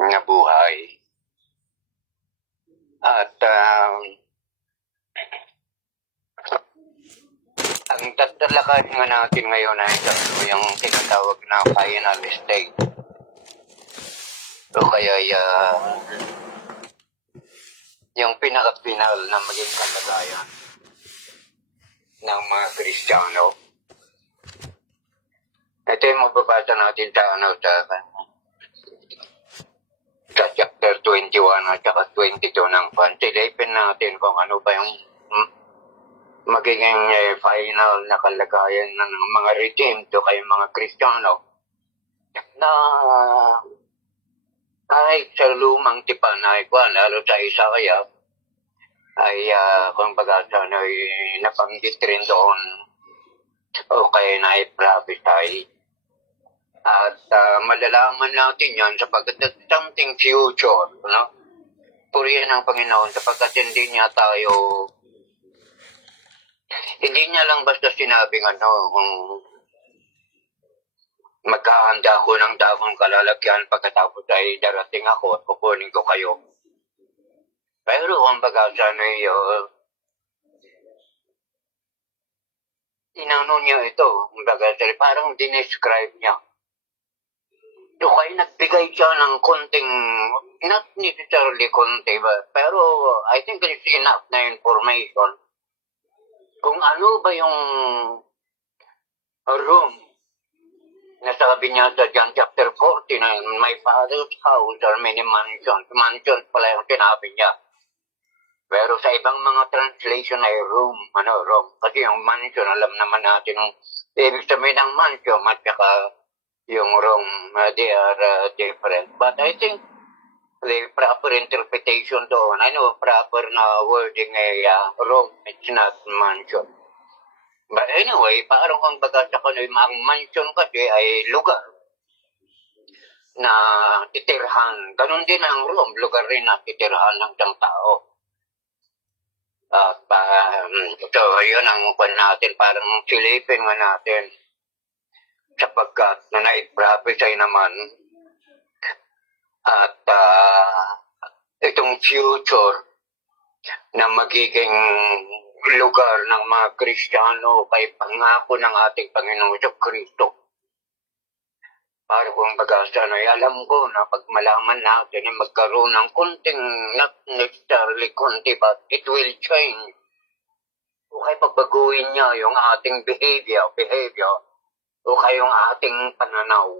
na buhay. At ang tatalakayin nga natin ngayon ay yung tinatawag na final state. O kaya yung pinaka-final na maging kalagayan ng mga Kristiyano. Ito yung magbabasa natin sa chapter 21 at saka 22 ng Silipin natin kung ano ba yung magiging final na kalagayan ng mga redeemed o kay mga Kristiyano na kahit sa lumang tipan ay lalo sa Isaiah ay kung baga sana ay nabanggit rin doon o kaya na-prophesy. At malalaman natin yan sapagkat something future, no? Purihan ng Panginoon sapagkat hindi niya lang basta sinabing kung magkahanda ko ng dakong kalalagyan pagkatapos ay darating ako at kukunin ko kayo. Pero kung baga sana inano niya ito, kung baga parang dinescribe niya. So kaya nagbigay siya ng konting, not necessarily konti, pero I think it's enough na information kung ano ba yung room na sabi niya sa John chapter 14, my father's house are many mansions. Mansions pala yung sinabi niya. Pero sa ibang mga translation ay room. Kasi yung mansion, alam naman natin yung ibig sabihin ng mansion at saka yung room, they are different. But I think the proper interpretation doon, proper na wording ay room, it's not mansion. But anyway, parang kung baga sa ang mansion kasi ay lugar na titirhan. Ganun din ang room, lugar rin na titirhan ng isang tao. So, yun ang kwan natin, parang silipin nga natin. Sapagkat na na-prophesy naman at itong future na magiging lugar ng mga Kristiyano kay pangako ng ating Panginoong Kristo. Para kung bagasa alam ko na pag malaman natin ay magkaroon ng konting, not necessarily konti, but it will change. O kaya pagbaguhin niya yung ating behavior, o kaya yung ating pananaw.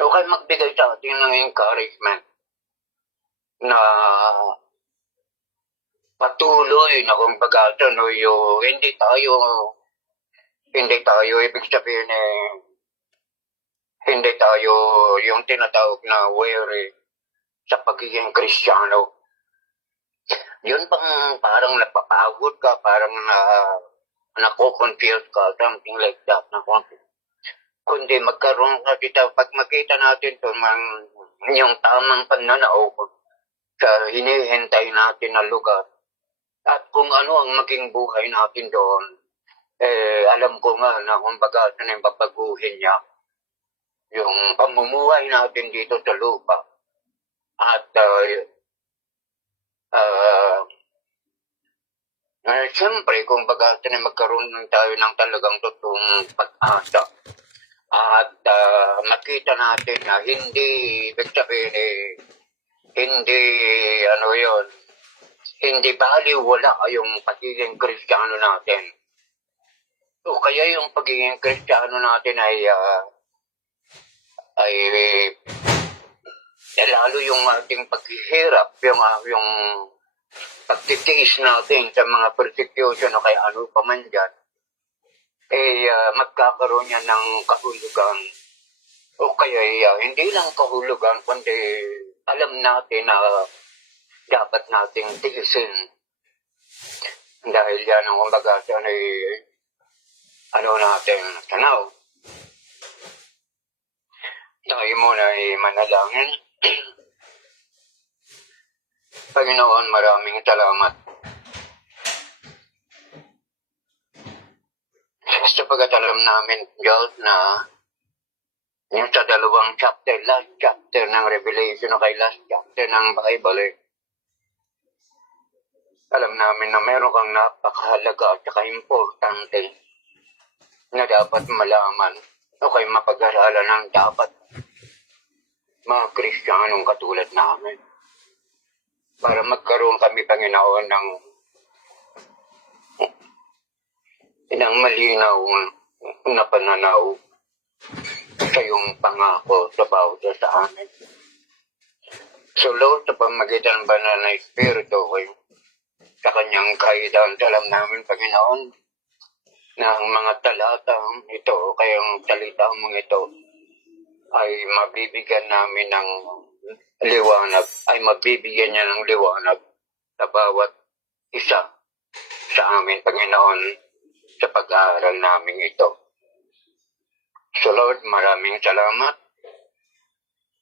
O kaya magbigay sa atin ng encouragement na patuloy na kung bagasa hindi tayo ibig sabihin hindi tayo yung tinatawag na weary sa pagiging Kristiyano. Yun parang napapagod ka, parang nako-confuse ka, something like that. Kundi magkaroon ka pag makita natin ito, yung tamang pananaw sa hinihintay natin na lugar. At kung ano ang maging buhay natin doon, alam ko nga na kung baga na yung papaguhin niya, yung pamumuhay natin dito sa lupa. At siyempre, kung baga magkaroon tayo ng talagang totoong pag-asa. At makita natin na hindi, ibig sabihin hindi baliwala yung pagiging Kristiyano natin. O kaya yung pagiging Kristiyano natin ay lalo yung ating paghihirap, yung pagtitiis natin sa mga persecution o kaya ano pa man dyan, magkakaroon yan ng kahulugan. O kaya hindi lang kahulugan, kundi alam natin na dapat nating tiisin. Dahil yan ang kumbaga natin, tanaw. Tayo muna ay manalangin. Panginoon, maraming salamat. Sapagkat alam namin, Diyos, na Yung sa dalawang chapter, last chapter ng Revelation o kay last chapter ng Bible, alam namin na meron kang napakahalaga at saka importante na dapat malaman o kay mapag-aralan ng dapat mga Kristiyanong katulad namin. Para magkaroon kami, Panginoon, ng malinaw na pananaw sa iyong pangako sa bawat sa amin. So Lord, sa pamagitan ng banal na Espiritu sa kanyang kaidan, alam namin, Panginoon, na ang mga talata ito o kayang salita mong ito ay mabibigyan namin ng liwanag, ay mabibigyan niya ng liwanag sa bawat isa sa amin, Panginoon, sa pag-aaral namin ito. So Lord, maraming salamat.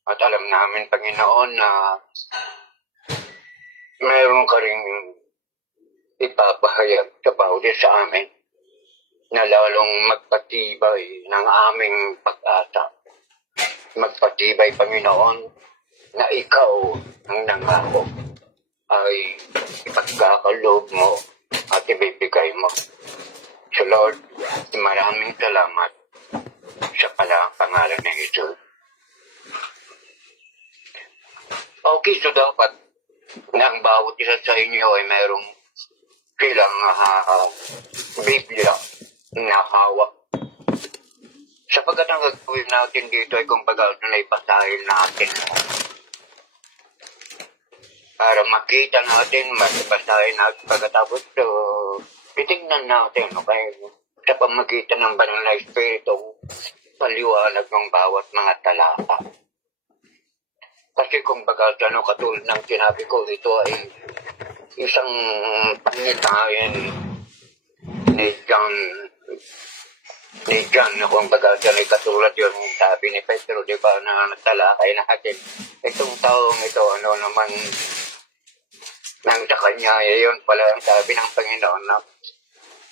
At alam namin, Panginoon, na mayroon ka rin ipapahayag sa bawat sa amin na lalong magpatibay ng aming pag-asa. Magpatibay, Panginoon, na ikaw ang nangako ay ipagkakaloob mo at ibibigay mo. So Lord, maraming salamat sa pangalan ng Jesus. Okay, so dapat na ang bawat isa sa inyo ay mayroong silang Biblia na hawak. Sapagkat ang gagawin natin dito ay kung baga na ipasahin natin para makita natin, masabasahin natin pagkatapos titignan natin, okay? Sa pamagitan ng banal na Espiritu, paliwanag ng bawat mga talata. Kasi kung baga katulad ng sinabi ko, ito ay isang pangitahin ni John, kung baga ay katulad yun, sabi ni Pedro, di ba, na talakay natin. Itong taong ito, ano naman, nang sa kanya, yun pala ang sabi ng Panginoon na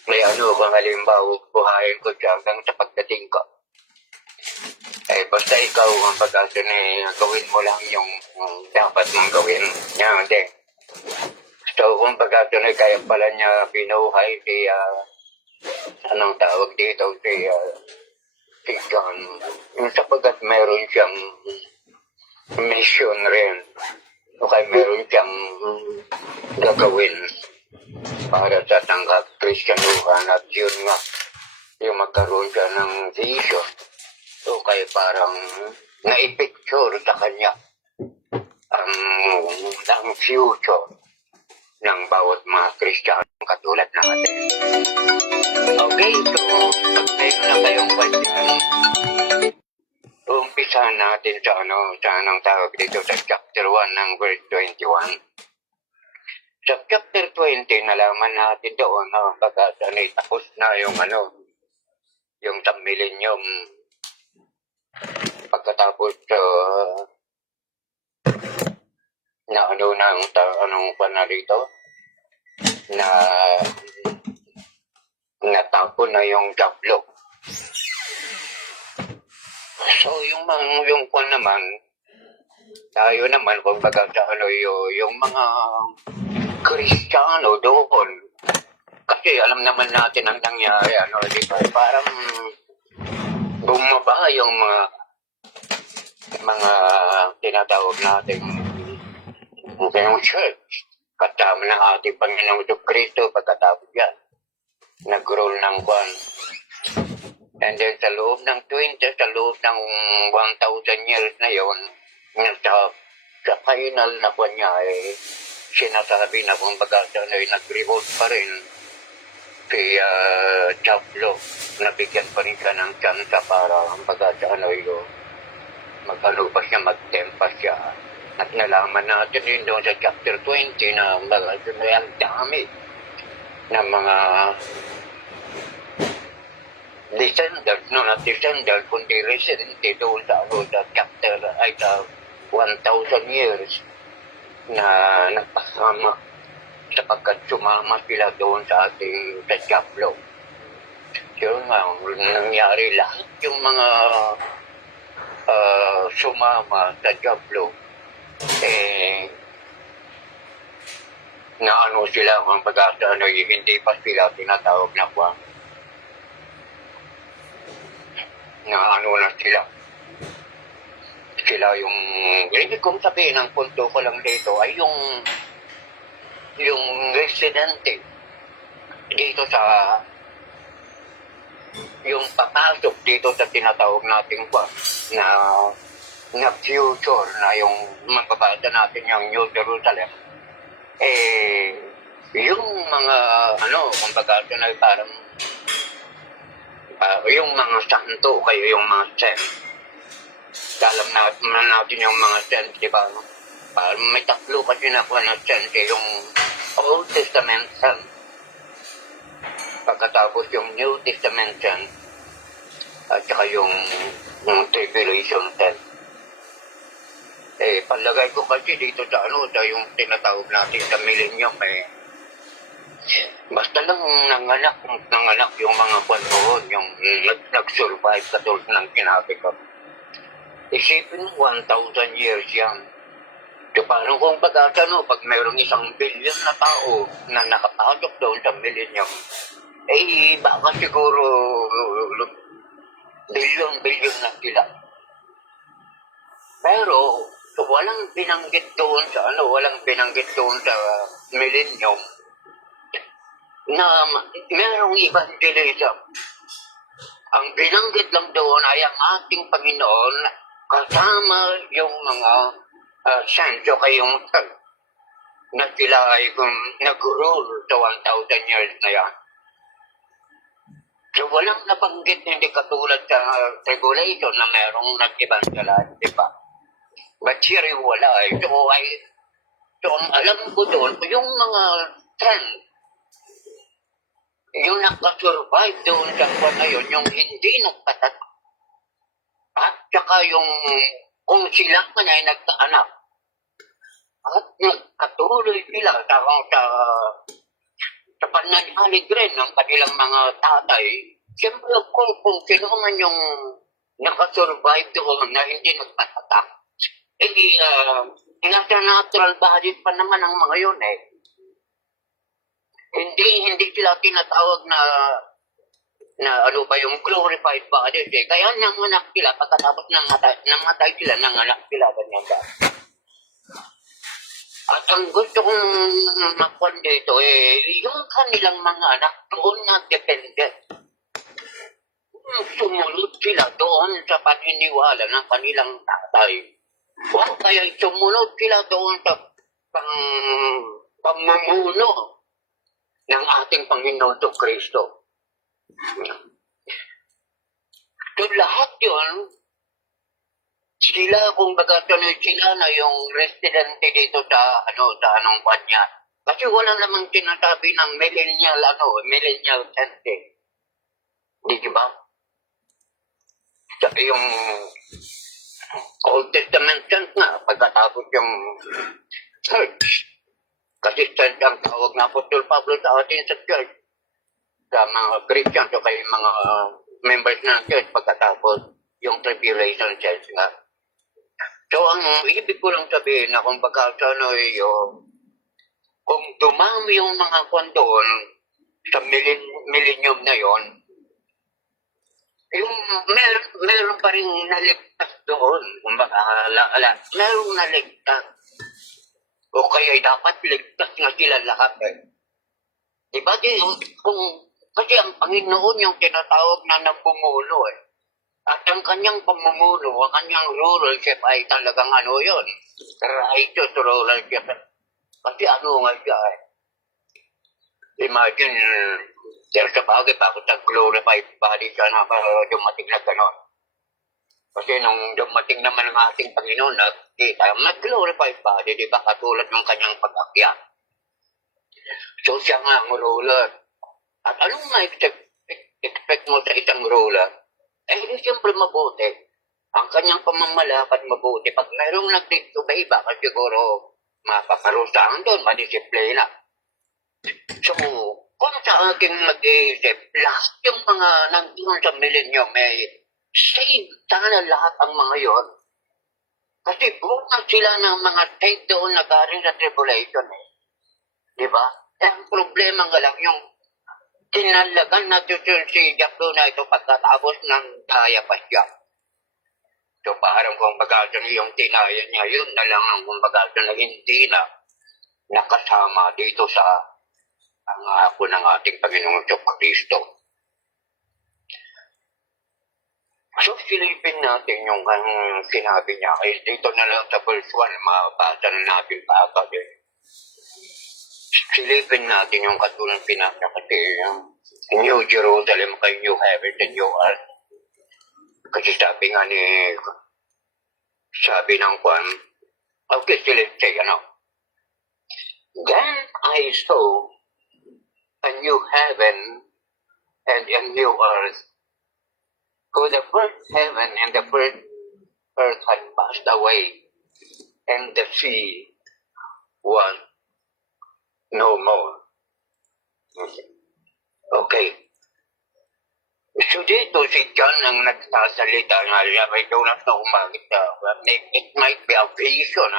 may kung halimbawa, buhayin ko siya hanggang sa pagdating ko. Basta ikaw ang pag-asa gawin mo lang yung dapat mong gawin. Yan, hindi. So, kung pag-asa kaya pala niya binuhay si, anong tawag dito, si John. Sapagkat meron siyang mission rin. O kaya meron siyang gagawin para sa tanggap Kristyanuhan at yun nga, yung magkaroon siya ng vision. So, kaya parang naipicture sa kanya ang future ng bawat mga Kristiyano katulad natin. Okay, so pag mayroon na kayong question, umpisa natin sa anong tawag dito sa chapter 1 ng verse 21. Sa chapter 20, nalaman natin doon na tapos na yung sa millennium. Pagkatapos na anong pa na dito na natapon na yung Diablo. So yung kwan naman, tayo naman kung baga sa yung mga Kristiyano doon. Kasi alam naman natin ang nangyari, di ba? Parang bumaba yung mga tinatawag natin yung church. Kasama ng ating Panginoong Kristo pagkatapos yan. Nag-roll ng kwan. And then sa loob ng 1,000 years na yun, sa final na kwan niya sinasabi na kung baga nag-revolt pa rin si Diablo. Nabigyan pa rin siya ng chance para baga pa siya, magtempa siya. At nalaman natin yun doon sa chapter 20 na may ang dami ng mga descendants, not descendants, kundi resident doon sa chapter ay sa 1,000 years na nagpasama sapagkat sumama sila doon sa ating sa Diablo. Yun nga, nangyari lahat yung mga sumama sa Diablo, na ano sila, ang pag-asa, hindi pa sila tinatawag na kwa, na ano na sila. Sila yung, ibig kong sabihin, ang punto ko lang dito ay yung residente dito sa, yung papasok dito sa tinatawag natin kwa, na future, na yung mababasa natin yung New Jerusalem, yung mga, kung pagkasa na parang, yung mga santo, kayo yung mga saint. Alam natin yung mga saint, di ba? May tatlo kasi na po na saint, yung Old Testament saint. Pagkatapos yung New Testament saint, at saka yung Tribulation saint. Palagay ko kasi dito sa sa yung tinatawag natin sa millennium, basta lang nanganak yung mga kwantoon, yung nag-survive katulad ng sinabi ko. Isipin mo, 1,000 years yan. So, parang kung pag-asa, pag mayroong 1 billion na tao na nakapasok doon sa millennium, baka siguro billion na sila. Pero, walang binanggit doon sa millennium na mayroong evangelism. Ang binanggit lang doon ay ang ating Panginoon kasama yung mga saints o kayong na sila ay nag-rule sa 1,000 years na yan. So walang nabanggit, hindi katulad sa Tribulation na mayroong nag-evangelize, di ba? But here wala eh. So ang alam ko doon, yung mga saints, yung nakasurvive doon sa kwan na yun, yung hindi nagpatata. At saka yung kung sila man ay nagkaanak. At nagkatuloy sila sa pananalig rin ng kanilang mga tatay. Siyempre kung sino man yung nakasurvive doon na hindi nagpatata. Nasa natural body pa naman ang mga yun eh. Hindi sila tinatawag na yung glorified bodies eh. Kaya nanganak sila, pagkatapos namatay sila, nanganak sila, ganyan ba? At ang gusto kong makuha dito yung kanilang mga anak doon na depende. Sumunod sila doon sa paniniwala ng kanilang tatay. O kaya sumunod sila doon sa pamumuno ng ating Panginoon Kristo. So lahat yun, sila kung baga sila na yung residente dito sa anong kanya. Kasi wala namang sinasabi ng millennial sense. Di ba? Sabi yung Old Testament sense nga, pagkatapos yung church. Kasi ang tawag na Apostol Pablo sa atin sa church, sa mga Christians o kay mga members ng church pagkatapos yung tribulation church nga. So, ang ibig ko lang sabihin na kung kung dumami yung mga kwan doon sa millennium na yon, yung meron pa rin naligtas doon. Merong naligtas. O kaya dapat ligtas na sila lahat eh. Diba? Kasi ang Panginoon yung tinatawag na nagpumulo eh. At ang kanyang pamumulo, ang kanyang rulership ay talagang yun. Righteous rulership. Kasi nga siya eh. Imagine, sa bagay pa ako sa glorified body siya na dumating na gano'n. Kasi nung dumating naman ang ating Panginoon, nakita, mag-glorified body, di ba? Katulad ng kanyang pag-akyat. So siya nga ang ruler. At anong ma-expect mo sa isang ruler? Hindi siyempre mabuti. Ang kanyang pamamalakad mabuti. Pag mayroong nag-disobey, baka siguro mapaparusahan doon, madisiplina. So, kung sa aking mag-iisip, lahat yung mga nandun sa millennium Save sana lahat ang mga yon. Kasi bukas sila ng mga saint doon na galing sa tribulation eh. Di ba? Eh, ang problema nga lang yung tinalagan natin si Jack na ito pagkatapos ng daya pa siya. So parang kung baga yung tinaya niya, yun na lang ang kung baga na hindi na nakasama dito sa ang ako ng ating Panginoong Kristo. So silipin natin yung sinabi niya. Kaya dito na lang sa verse 1, mabasa na natin paagad eh. Silipin natin yung katulad pinasa kasi New Jerusalem kay New Heaven and New Earth. Kasi sabi nga sabi ng Kwan, okay, silip say, Then I saw a new heaven and a new earth. For the first heaven and the first earth had passed away, and the sea was no more. Okay. So dito si John ang nagsasalita nga siya, may Jonas na umagit na. It might be a vision,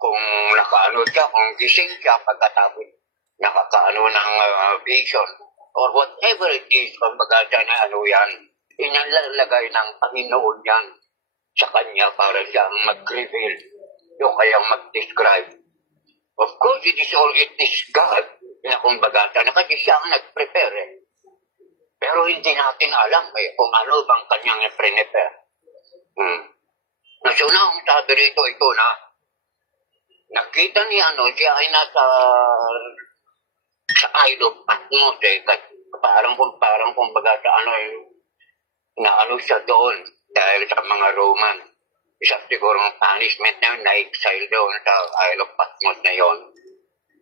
kung nakaano siya, kung gising siya pagkatapos nakakaano ng vision. Or whatever it is, kung baga siya na yan, inalalagay ng Panginoon yan sa kanya para siyang mag-reveal, yung kayang mag-describe. Of course, it is God na kung baga siya, na kasi siya ang nag-prepare eh. Pero hindi natin alam kung ano bang kanyang prepare. So na, ang sabi rito, ito na, nakita niya, siya ay nasa sa Isle of Patmos eh, parang kung baga sa na siya doon dahil sa mga Roman. Isa siguro ang punishment na yun, na-exile doon sa Isle of Patmos na yun.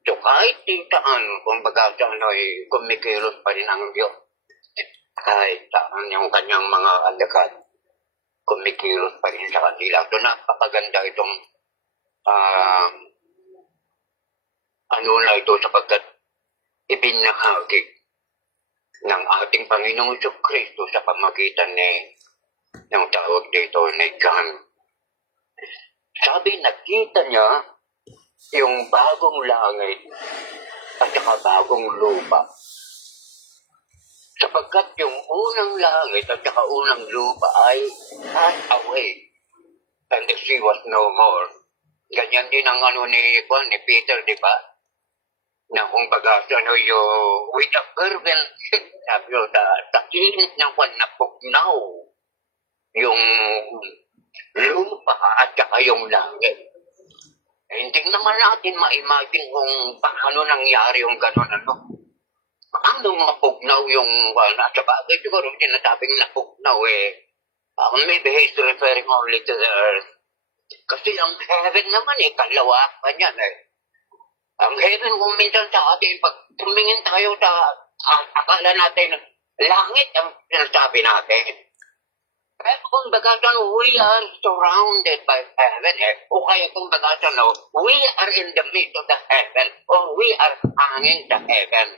So kahit saan, kung baga sa kumikilos pa rin ang Diyos. Kahit saan yung kanyang mga alakad, kumikilos pa rin sa kanila. So napakaganda itong na ito sapagkat ibinahagi ng ating Panginoong Kristo sa pamagitan ng tawag dito ni John. Sabi, nakita niya yung bagong langit at saka bagong lupa. Sapagkat yung unang langit at saka unang lupa ay passed away and the sea was no more. Ganyan din ang ni Peter, di ba? Na kung baga with a fervent sabi sa init ng kwan na pugnaw yung lupa at saka yung langit. Hindi naman natin ma-imagine kung paano nangyari yung gano'n, Paano mapugnaw yung nasa bagay? Siguro sinasabing napugnaw maybe he's referring only to the earth. Kasi ang heaven naman kalawakan yan Ang heaven kung minsan sa atin, pag tumingin tayo sa akala natin, langit ang sinasabi natin. Pero kung bagasan, we are surrounded by heaven o kaya kung bagasan, we are in the midst of the heaven or we are hanging the heaven.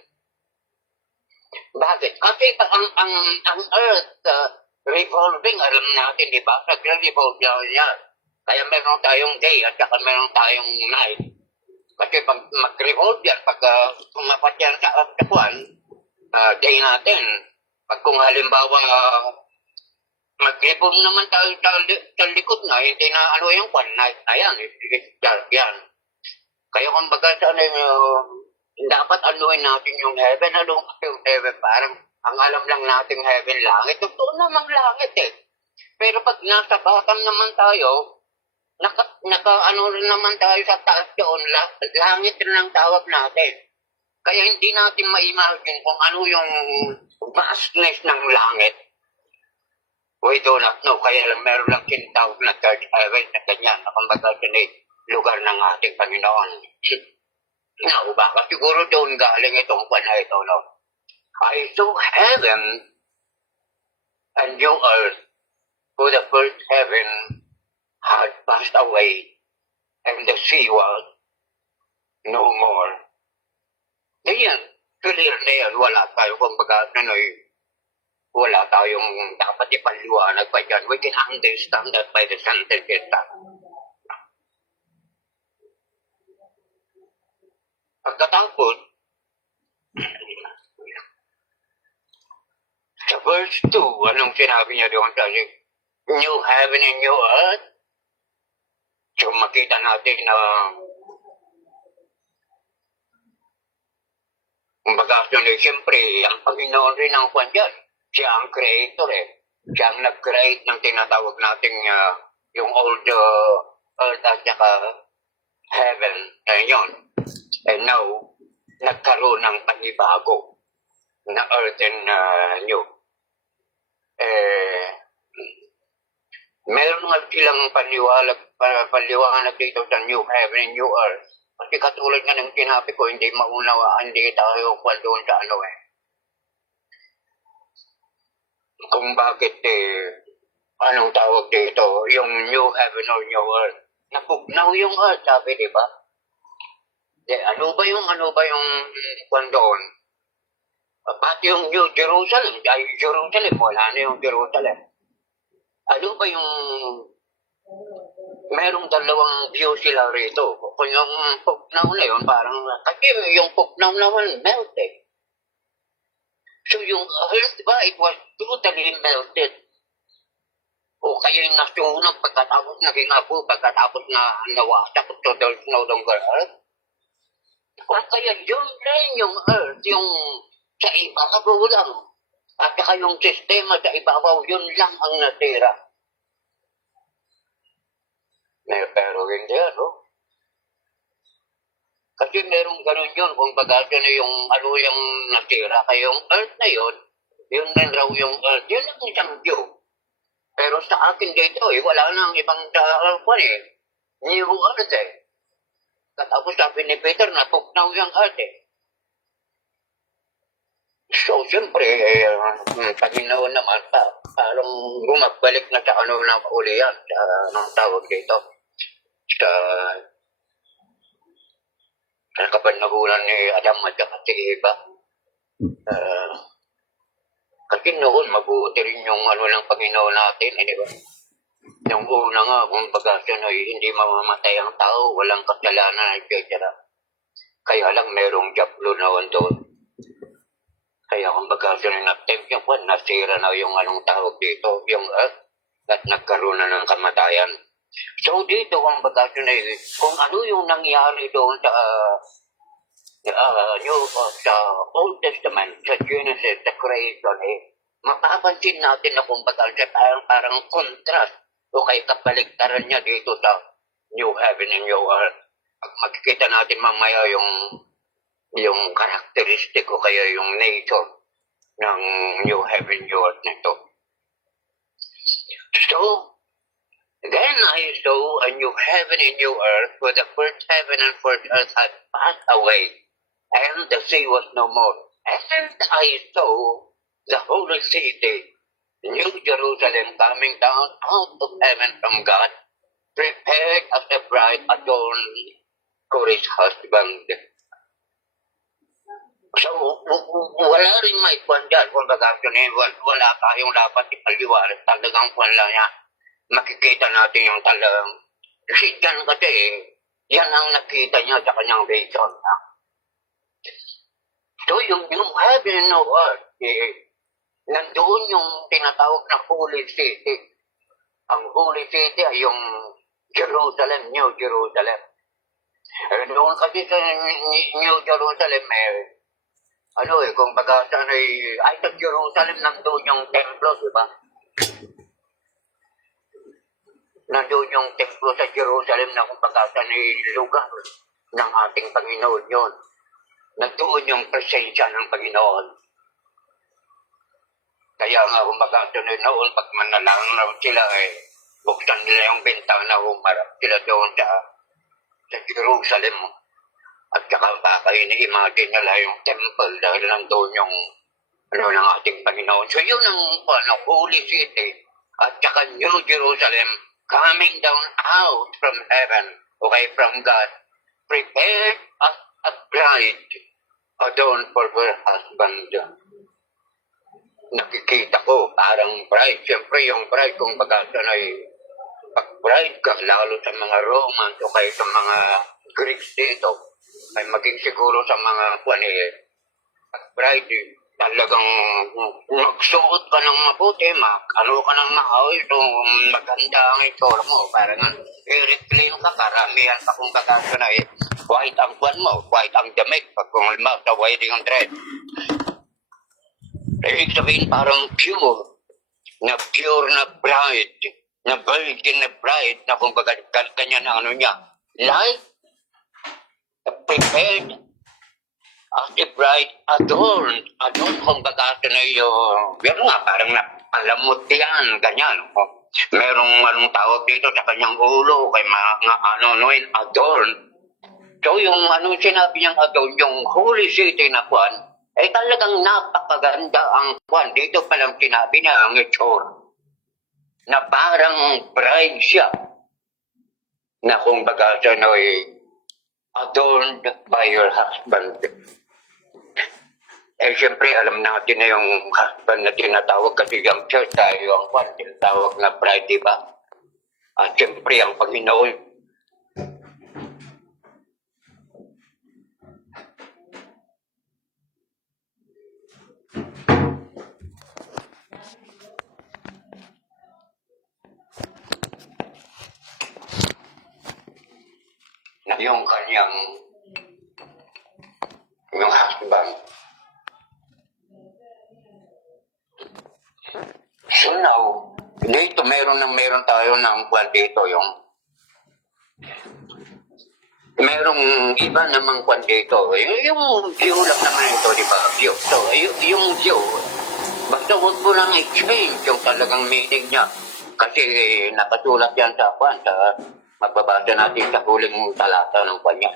Bakit? Kasi ang earth revolving, alam natin, di ba? Nag-revolve yan. Kaya meron tayong day at saka meron tayong night. Kasi pag mag-revolve yan, pag tumapat yan sa kwan, day natin, pag kung halimbawa mag-revolve naman tayo sa likod na, hindi na yung kwan, night na yan, dark yan. Kaya kung baga dapat anuhin natin yung heaven, yung heaven, parang ang alam lang natin heaven, langit. Totoo namang langit Pero pag nasa bottom naman tayo, rin naman tayo sa taas doon, langit rin ang tawag natin. Kaya hindi natin ma-imagine kung ano yung vastness ng langit. We do not know, kaya meron lang tinatawag na third heaven na ganyan, na kumbaga lugar ng ating Panginoon. Baka siguro doon galing itong kwan na ito, I saw heaven and new earth, for the first heaven had passed away and the sea was no more. Ganyan, clear na yan, wala tayo kung baga wala tayong dapat ipaliwanag pa dyan. We can understand that by the sentence itself. Pagkatapos, sa verse 2, anong sinabi niya doon? Kasi, new heaven and new earth. So makita natin na kumbaga, siyempre, ang Panginoon rin ang kwan dyan. Siya ang creator eh. Siya ang nag-create ng tinatawag nating yung old earth at saka heaven. Yun. And now, nagkaroon ng panibago na earth and new. Meron nga silang paliwanag dito sa new heaven and new earth. Kasi katulad nga ng sinabi ko, hindi maunawaan, hindi tayo kwan doon sa ano eh. Kung bakit anong tawag dito, yung new heaven or new earth. Napugnaw yung earth, sabi, di ba? Ano ba yung kwan doon? Pati yung New Jerusalem, wala na yung Jerusalem. Ano ba yung merong dalawang view sila rito. Kung yung pugnaw na yun, parang, kasi yung pugnaw naman melt eh. So yung earth ba, it was totally melted. O kaya yung nasunog pagkatapos naging apo, pagkatapos na nawasak to there's no longer earth. O kaya yun rin yung earth, yung sa ibabaw lang. At saka yung sistema sa ibabaw, yun lang ang natira. Pero hindi, ano? Kasi merong ganun yun, kung pagkasa na yung yung natira, kaya yung earth na yun din raw yung earth, yun ang isang view. Pero sa akin dito, wala nang ibang earth eh. New earth eh. Katapos sabi ni Peter, napugnaw yung earth eh. So, siyempre, Panginoon naman, parang bumabalik na sa ano na uli yan, sa anong tawag dito. Sa kapanahunan ni Adam at saka si Eva. Kasi noon, mabuti rin yung ng Panginoon natin, di ba? Yung una nga, kung baga siya na hindi mamamatay ang tao, walang kasalanan, etc. Kaya lang merong jablo na doon. Kaya kung baga siya na nag-tempt yung kwan, nasira na yung anong tawag dito, yung earth, at nagkaroon na ng kamatayan. So dito, kung baga siya na kung ano yung nangyari doon sa sa Old Testament, sa Genesis, sa creation, mapapansin natin na kung baga siya parang contrast o kay kapaligtaran niya dito sa New Heaven and New Earth. Pag makikita natin mamaya yung characteristic o kaya yung nature ng New Heaven, New Earth nito. So, then I saw a new heaven and new earth, for the first heaven and first earth had passed away, and the sea was no more. And I saw the holy city, New Jerusalem, coming down out of heaven from God, prepared as a bride adorned for his husband. So, wala rin may kwan dyan. Kung baga, wala tayong dapat ipaliwanag. Talagang kwan lang yan. Makikita natin yung talagang kasi dyan kasi yan ang nakita niya sa kanyang vision. So, yung heaven and earth, nandoon yung tinatawag na Holy City. Ang Holy City ay yung Jerusalem, New Jerusalem. Doon kasi sa New Jerusalem, kung baga saan ay sa Jerusalem, nandoon yung templo, di ba? Nandoon yung templo sa Jerusalem na kung baga saan lugar ng ating Panginoon yun. Nandoon yung presensya ng Panginoon. Kaya nga kung baga saan noon, pag manalangin sila, buksan nila yung bintana, humarap sila doon sa Jerusalem. At saka baka ini-imagine nila yung temple dahil nandoon yung ng ating Panginoon. So yun ang Holy City at saka New Jerusalem coming down out from heaven, okay, from God, prepared as a bride adorned for her husband. nakikita ko parang bride. Siyempre yung bride kung baga ay pag bride ka, lalo sa mga Romans o kaya sa mga Greeks dito, ay maging siguro sa mga pag bride, talagang magsuot ka ng mabuti, ano ka ng maayos, so maganda ang itsura mo, parang i-reclaim ka, karamihan pa kung baga na white ang buwan mo, white ang damit, pag kung halimbawa sa wedding ang dress. Ibig sabihin parang pure na bride, na virgin na bride, na kung baga kanya na ano niya, like, prepared as a bride, adorned kung baga na yung, pero nga, parang napalamot yan, ganyan. Merong anong tawag dito sa kanyang ulo, kay mga adorned. So yung sinabi niyang adorned, yung holy city na kwan, ay talagang napakaganda ang kwan. Dito palang sinabi niya ang itsura. Na parang bride siya. Na kung baga siya adorned by your husband. Eh siyempre alam natin na yung husband na tinatawag kasi yung church tayo ang kwan. Tinatawag na bride, diba? At siyempre ang Panginoon. Na yung kanyang yung husband. So now, dito meron tayo ng kwan dito yung merong iba namang kwan dito. Yung view lang naman ito, di ba? View. So, yung view, basta huwag mo lang i-change yung talagang meaning niya. Kasi nakasulat yan sa kwan, sa magbabasa natin sa huling talata ng kwan niya.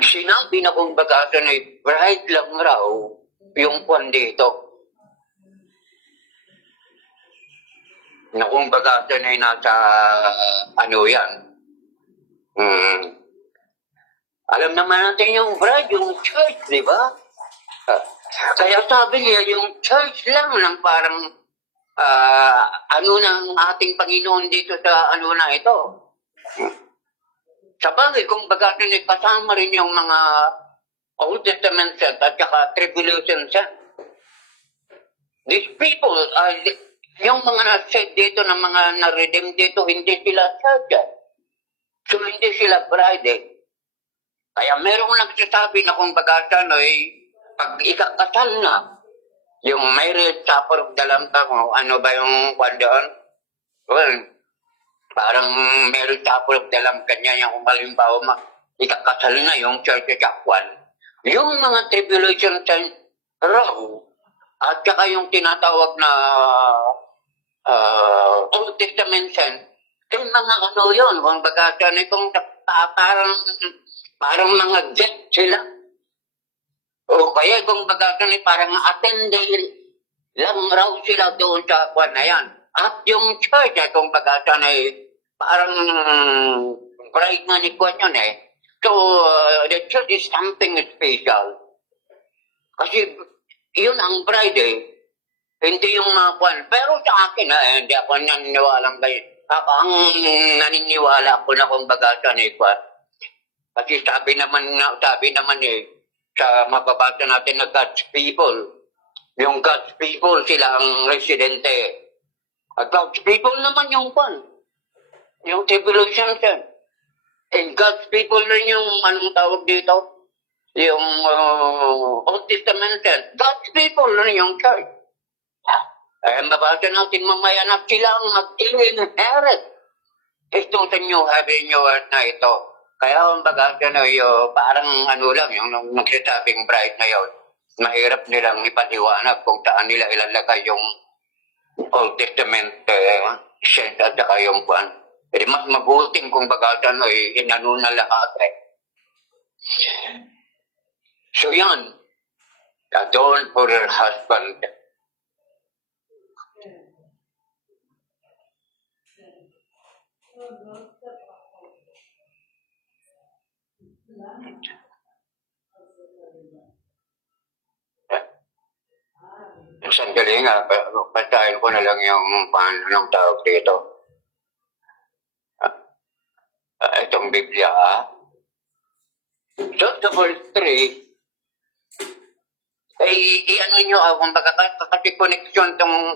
Sinabi na kung bagasan ay bright lang raw yung kwan dito. Na kung bagasan ay nasa yan. Alam naman natin yung bride, yung church, di ba? Kaya sabi niya, yung church lang ng parang ng ating Panginoon dito sa na ito. Sa bagay, kung baga kasama rin yung mga Old Testament saints at saka Tribulation saints. These people, yung mga na-save dito, ng mga na-redeem dito, hindi sila church. So, hindi sila bride. Kaya merong nagsasabi na kung baga pag ikakasal na, yung marriage supper of the Lamb, ano ba yung kwan doon? Well, parang marriage supper of the Lamb, kanya yung halimbawa, ikakasal na yung church at kwan. Yung mga tribulation saints raw, at saka yung tinatawag na Old Testament saints, mga yun, kung baga itong parang mga jet sila. O kaya kung baga parang attendee lang raw sila doon sa kwan na yan. At yung church kung baga parang bride nga ni kwan yun So, the church is something special. Kasi yun ang bride hindi yung mga kwan. Pero sa akin hindi ako naniniwalang kayo. Ang naniniwala ako na kung baga kwan. Kasi sabi naman sa mababasa natin na God's people. Yung God's people, sila ang residente. At God's people naman yung kwan. Yung tribulation saint. And God's people rin yung anong tawag dito? Yung Old Testament saint. God's people rin yung church. Mabasa natin mamaya na sila ang mag-inherit. Ito sa New Heaven, New Earth na ito. Kaya ang bagay parang lang, yung nagsasabing bride na yun, mahirap nilang ipaliwanag kung saan nila ilalagay yung Old Testament saint at saka yung kwan. Mas mabuting kung bagay inano na lahat So yan, adorn for your husband. Sandali nga, basahin ko na lang yung anong tawag dito. Itong Biblia, So, sa verse 3, i-ano nyo, kung baga, kasi connection itong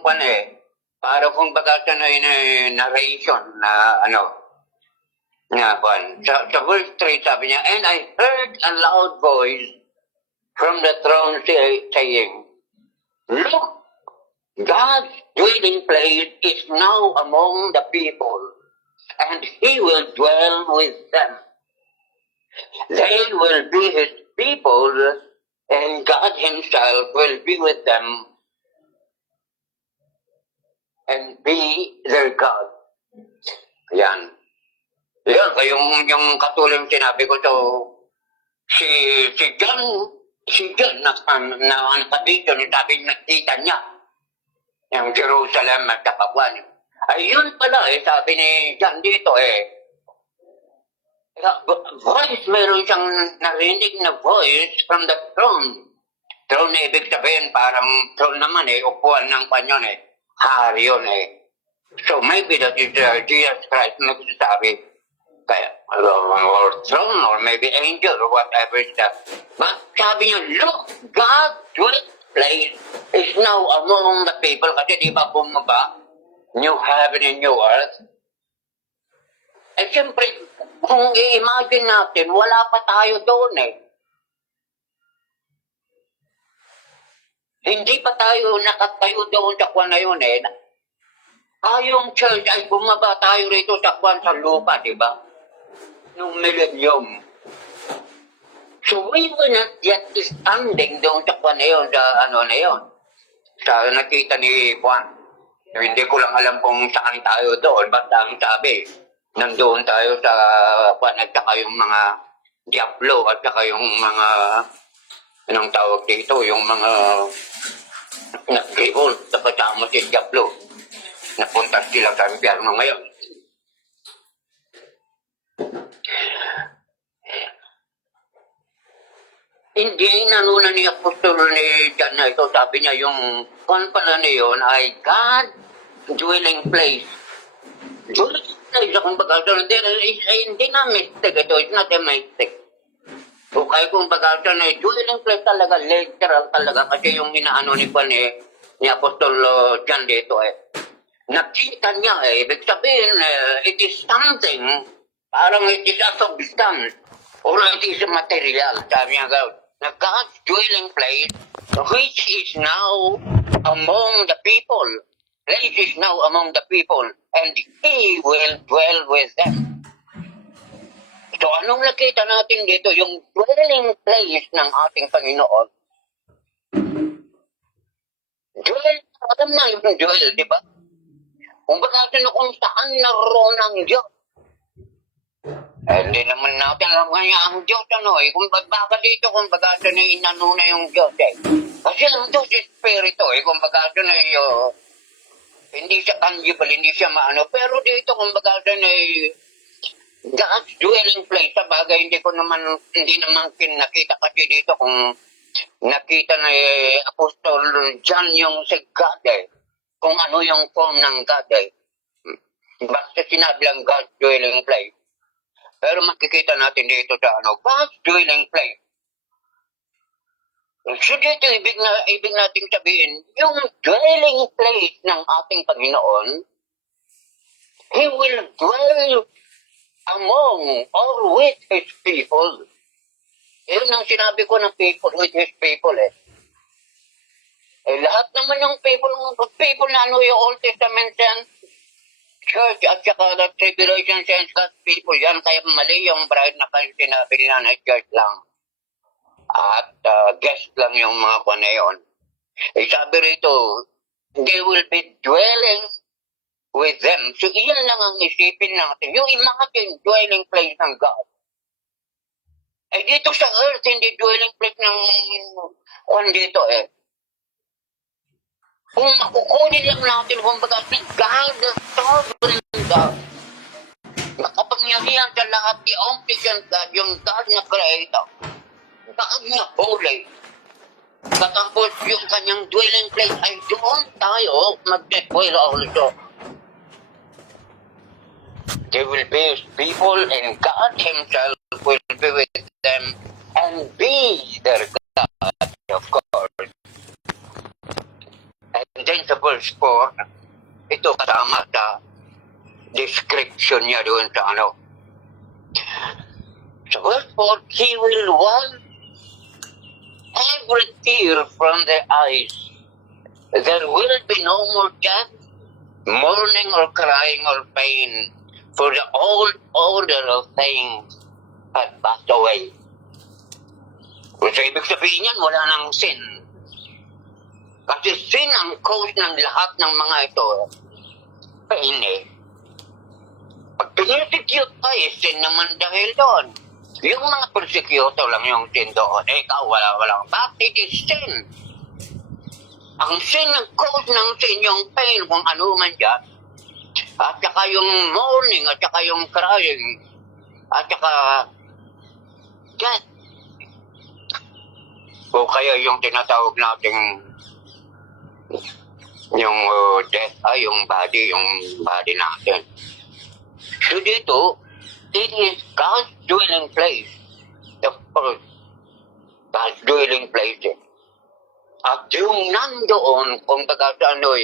para kung baga sa narration na sa verse 3, sabi niya, and I heard a loud voice from the throne saying, look, God's dwelling place is now among the people, and He will dwell with them. They will be His people, and God Himself will be with them and be their God. Yan. Yan, yung katulong sinabi ko to, si John na nakabidyo, sabi nakita niya, yung Jerusalem at Kapawan. Ayun pala sabi ni John dito voice, meron siyang narinig na voice from the throne. Throne, ibig sabihin, parang throne naman upuan ng panyon hari yun So maybe that is Jesus Christ na nagsasabi, kaya, or throne, or maybe angel, or whatever is that. But sabi niya, look, God's dwelling place is now among the people. Kasi di ba bumaba, new heaven and new earth. Siyempre, kung i-imagine natin, wala pa tayo doon Hindi pa tayo nakatayo doon sa kwan na yun Tayong church ay bumaba tayo rito sa kwan sa lupa, di ba? Nung millennium. So we were not yet standing doon sa kwan na yun, sa na yun. Sa nakita ni Juan. Hindi ko lang alam kung saan tayo doon, basta ang sabi, nandoon tayo sa kwan at saka yung mga Diablo at saka yung mga anong tawag dito, yung mga nag-revolt na kasama si Diablo. Napunta sila sa impyerno ngayon. Hindi inanuna ni Apostol ni John na ito. Sabi niya yung kung pala na yun ay God dwelling place. Dwelling place, kung baga, hindi na mistake ito. It's not a mistake. O kaya kung baga, dwelling place talaga, literal talaga. Kasi yung inaano ni Apostol John dito nakita niya ibig sabihin, it is something, parang it is a substance, or it is a material. Sabi niya na God's dwelling place, which is now among the people. Place is now among the people, and He will dwell with them. So, anong nakita natin dito? Yung dwelling place ng ating Panginoon. Dwell, alam na yung dwell, di ba? Kung baga kung saan naroon ang Diyos. Hindi naman natin alam kaya ang Diyos kung baga dito, kung baga inanuna yung Diyos Kasi ang Diyos is Spirito kung baga hindi siya tangible, hindi siya maano. Pero dito, kung baga God's dwelling place, sa bagay, hindi naman nakita kasi dito kung nakita na Apostol John yung si God kung ano yung form ng God Basta sinabi lang God's dwelling place. Pero makikita natin dito sa God's dwelling place. So dito, ibig natin sabihin, yung dwelling place ng ating Panginoon, He will dwell among or with His people. Yun ang sinabi ko ng people, with His people lahat naman yung people na yung Old Testament Saints, Church at saka the Tribulation Saints, God's people, yan kaya mali yung bride na kayo sinabi nila na church lang. At guest lang yung mga na yun. Sabi rito, they will be dwelling with them. So iyan lang ang isipin natin. Yung imagine dwelling place ng God. Dito sa earth, hindi dwelling place ng dito Kung makukunin lang natin, kung baga, si God, the sovereign God, makapangyarihan sa lahat, the omniscient God, yung God na creator, God na holy, Katapos yung kanyang dwelling place ay doon tayo mag-dwell also. They will be his people and God himself will be with them and be their God, of course. And then sa verse 4, ito kasama sa description niya doon sa ano. Sa verse 4, He will wipe every tear from their eyes. There will be no more death, mourning or crying or pain, for the old order of things had passed away. So, ibig sabihin yan, wala nang sin. Kasi sin ang cause ng lahat ng mga ito. Pain eh. Pag pinisecute ka eh, sin naman dahil doon. Yung mga persecutor lang yung sin doon. Ikaw, walang. Bakit it is sin? Ang sin, ang cause ng sin, yung pain, kung ano man dyan, at saka yung mourning, at saka yung crying, at saka death. O kaya yung tinatawag nating yung death, yung body natin. So dito, it is God's dwelling place. The first, God's dwelling place. At yung nandoon, kung baga sa ano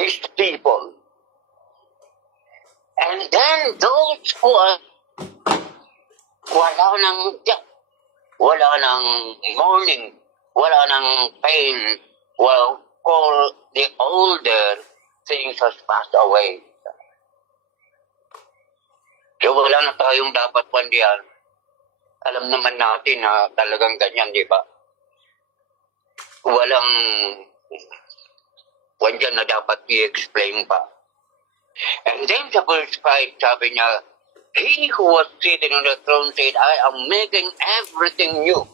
His people. And then those who are wala nang death, wala nang mourning, wala nang pain, well, for the older things has passed away. So wala na tayong dapat pandiyan. Alam naman natin na talagang ganyan, di ba? Walang dyan na dapat i-explain pa. And then sa verse 5, sabi niya, He who was seated on the throne said, I am making everything new.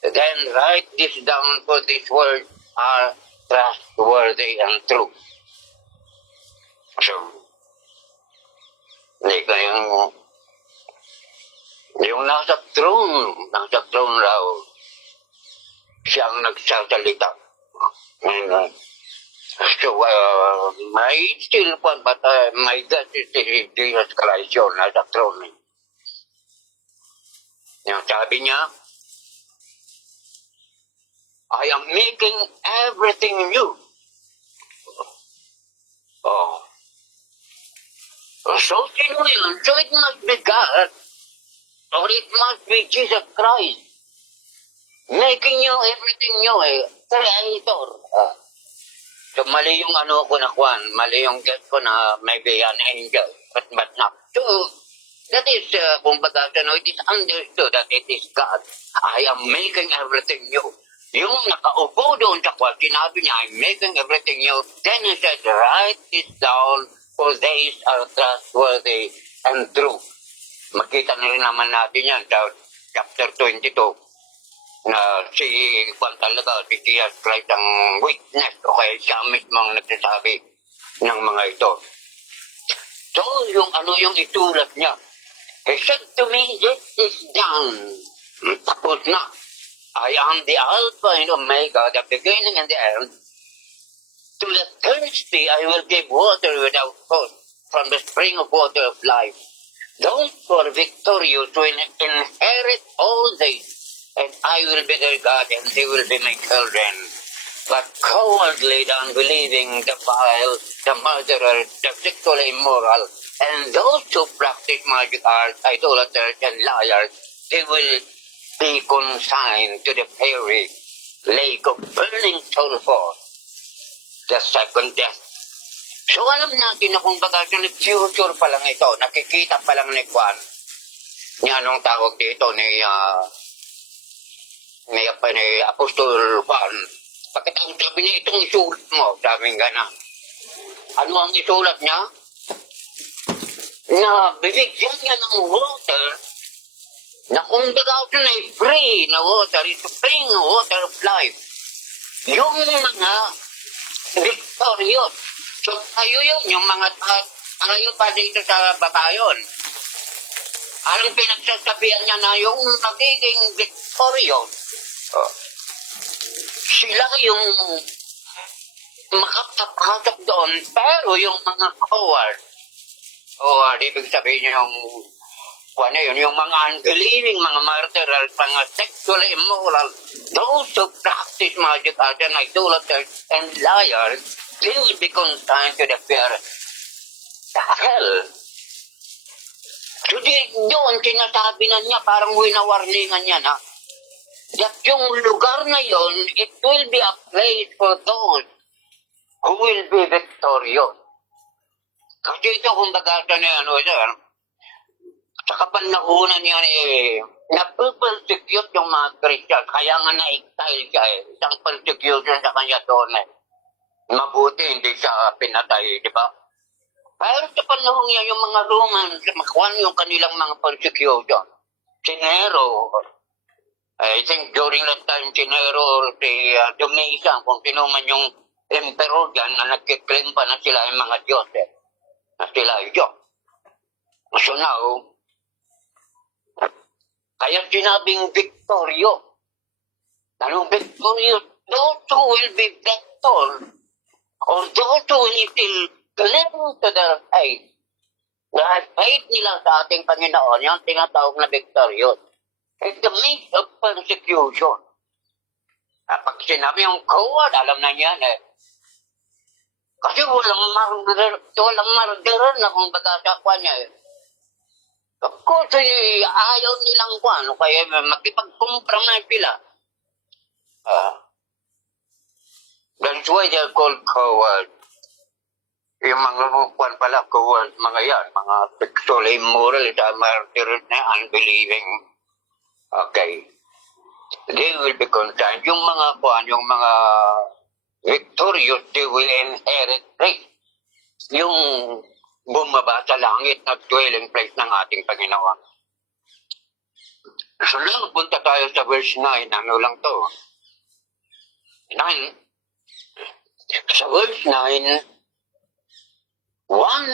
Then write this down, for these words are trustworthy and true. So, yung nasa throne raw, siyang nagsasalita. And, so, may still one, but my God is Jesus Christ yun, nasa throne. Yung sabi niya, I am making everything new. Oh. So, sino yun? So, it must be God, or it must be Jesus Christ. Making you everything new, Creator. So, mali yung ano ko na kwan, mali yung get ko na maybe an angel, but not. So, that is, kumbaga, it is understood that it is God. I am making everything new. Yung nakaupo doon sa kwan, sinabi niya, I'm making everything new. Then he said, write it down, for these are trustworthy and true. Makita na rin naman natin yan sa chapter 22 na si Juan talaga, si Jesus Christ ang witness o kaya siya mismo ang nagsasabi ng mga ito. So, yung ano yung itulat niya. He said to me, this is done. Tapos na. I am the Alpha and Omega, the beginning and the end. To the thirsty, I will give water without cost from the spring of water of life. Those who are victorious will inherit all this, and I will be their God, and they will be my children. But cowardly, the unbelieving, the vile, the murderers, the sexually immoral, and those who practice magic arts, idolaters, and liars, they will be consigned to the fiery lake of burning sulfur, the second death. So alam natin na kung baga future pa lang ito, nakikita pa lang ni Juan, ni anong tawag dito, ni Apostol Juan. Bakit ang sabi niya itong isulat mo, sabing gana. Ano ang isulat niya? Na bibigyan niya ng water, na kung baga ito na free na water, spring water of life. Yung mga victorious. So, tayo yun, yung mga tayo pa dito sa babayon. Anong pinagsasabihan niya na yung magiging victorious? sila yung makapasok doon, pero yung mga coward, ibig sabihin yung ano yun, yung mga unbelieving, mga martyral, mga sexually immoral, those who practice magic arts and idolaters and liars, they will be consigned to the fire, the hell. So doon, sinasabi na niya, parang winawarningan niya na, that yung lugar na yon, it will be a place for those who will be victorious. Kasi ito, kumbaga ito na sa kapanahunan niya napupersecute yung mga Christian, kaya nga na-exile siya isang persecution sa kanya doon Mabuti, hindi siya pinatay, di ba? Pero sa panahon niya, yung mga Romans, makuha yung kanilang mga persecution. Si Nero, I think during that time, si Nero, si Domitian, kung sino man yung emperor dyan, na nagkiklaim pa na sila yung mga Diyos, na sila ay Diyos. So now, kaya sinabing victorio. Anong victorio? Those who will be victor, or those who will still cling to their faith. Dahil faith nila sa ating Panginoon, yung tinatawag na victorious. In the midst of persecution. Pag sinabi yung coward, alam na yan Kasi walang murderer na kung baga sa kwa niya Of course, ayaw nilang kung kaya makipag-compromise sila. That's why they're called coward. Yung mga kwan pala, coward, mga yan, mga sexual immoral, martyrs na unbelieving. Okay. They will be concerned. Yung mga kwan, yung mga victorious, they will inherit grace. Yung bumaba sa langit na dwelling place ng ating Panginoon. So lang, punta tayo sa verse 9. Ano lang to? 9. Sa verse 9, one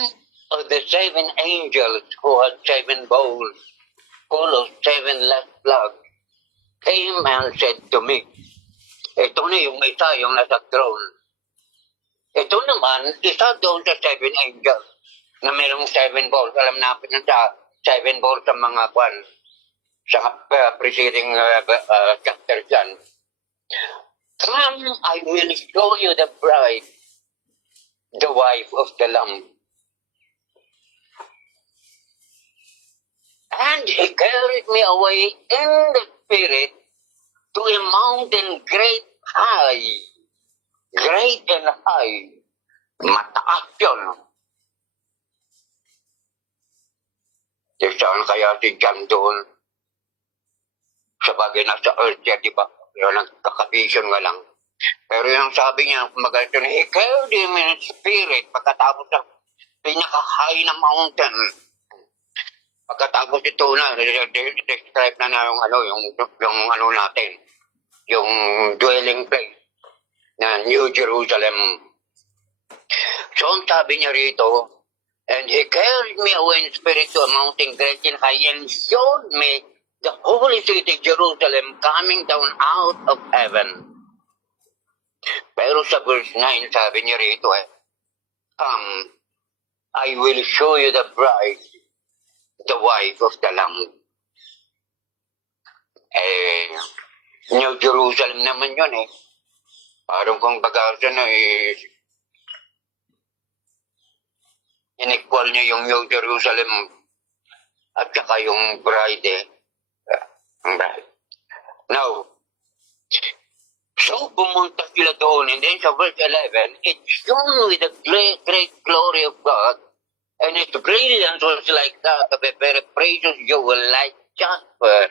of the 7 angels who had 7 bowls full of 7 left plagues came and said to me, ito na yung isa, yung nasa throne. Ito naman, isa doon sa 7 angels na mayroong 7 bowls. Alam natin na sa 7 bowls sa mga kwan, sa preceding chapter dyan. Come, I will show you the bride, the wife of the Lamb. And he carried me away in the spirit to a mountain great and high. Mataas yun. Saan kaya si John doon? Sa bagay nasa earth siya, di ba? Yung nagkakavision nga lang. Pero yung sabi niya, magalit yun, he carried him in spirit pagkatapos sa pinaka-high na mountain. Pagkatapos ito na, describe na yung ano natin, yung dwelling place na New Jerusalem. So ang sabi niya rito, and he carried me away in spirit to a mountain great and high and showed me the holy city Jerusalem coming down out of heaven. Pero sa verse 9, sabi niya rito come, I will show you the bride, the wife of the Lamb. New Jerusalem naman yun Parang kung bagasa na in-equal niya yung New Jerusalem at saka yung bride bride. Now, so pumunta sila doon and then sa verse 11, it shone with the great glory of God and its brilliance was like that of a very precious jewel like jasper,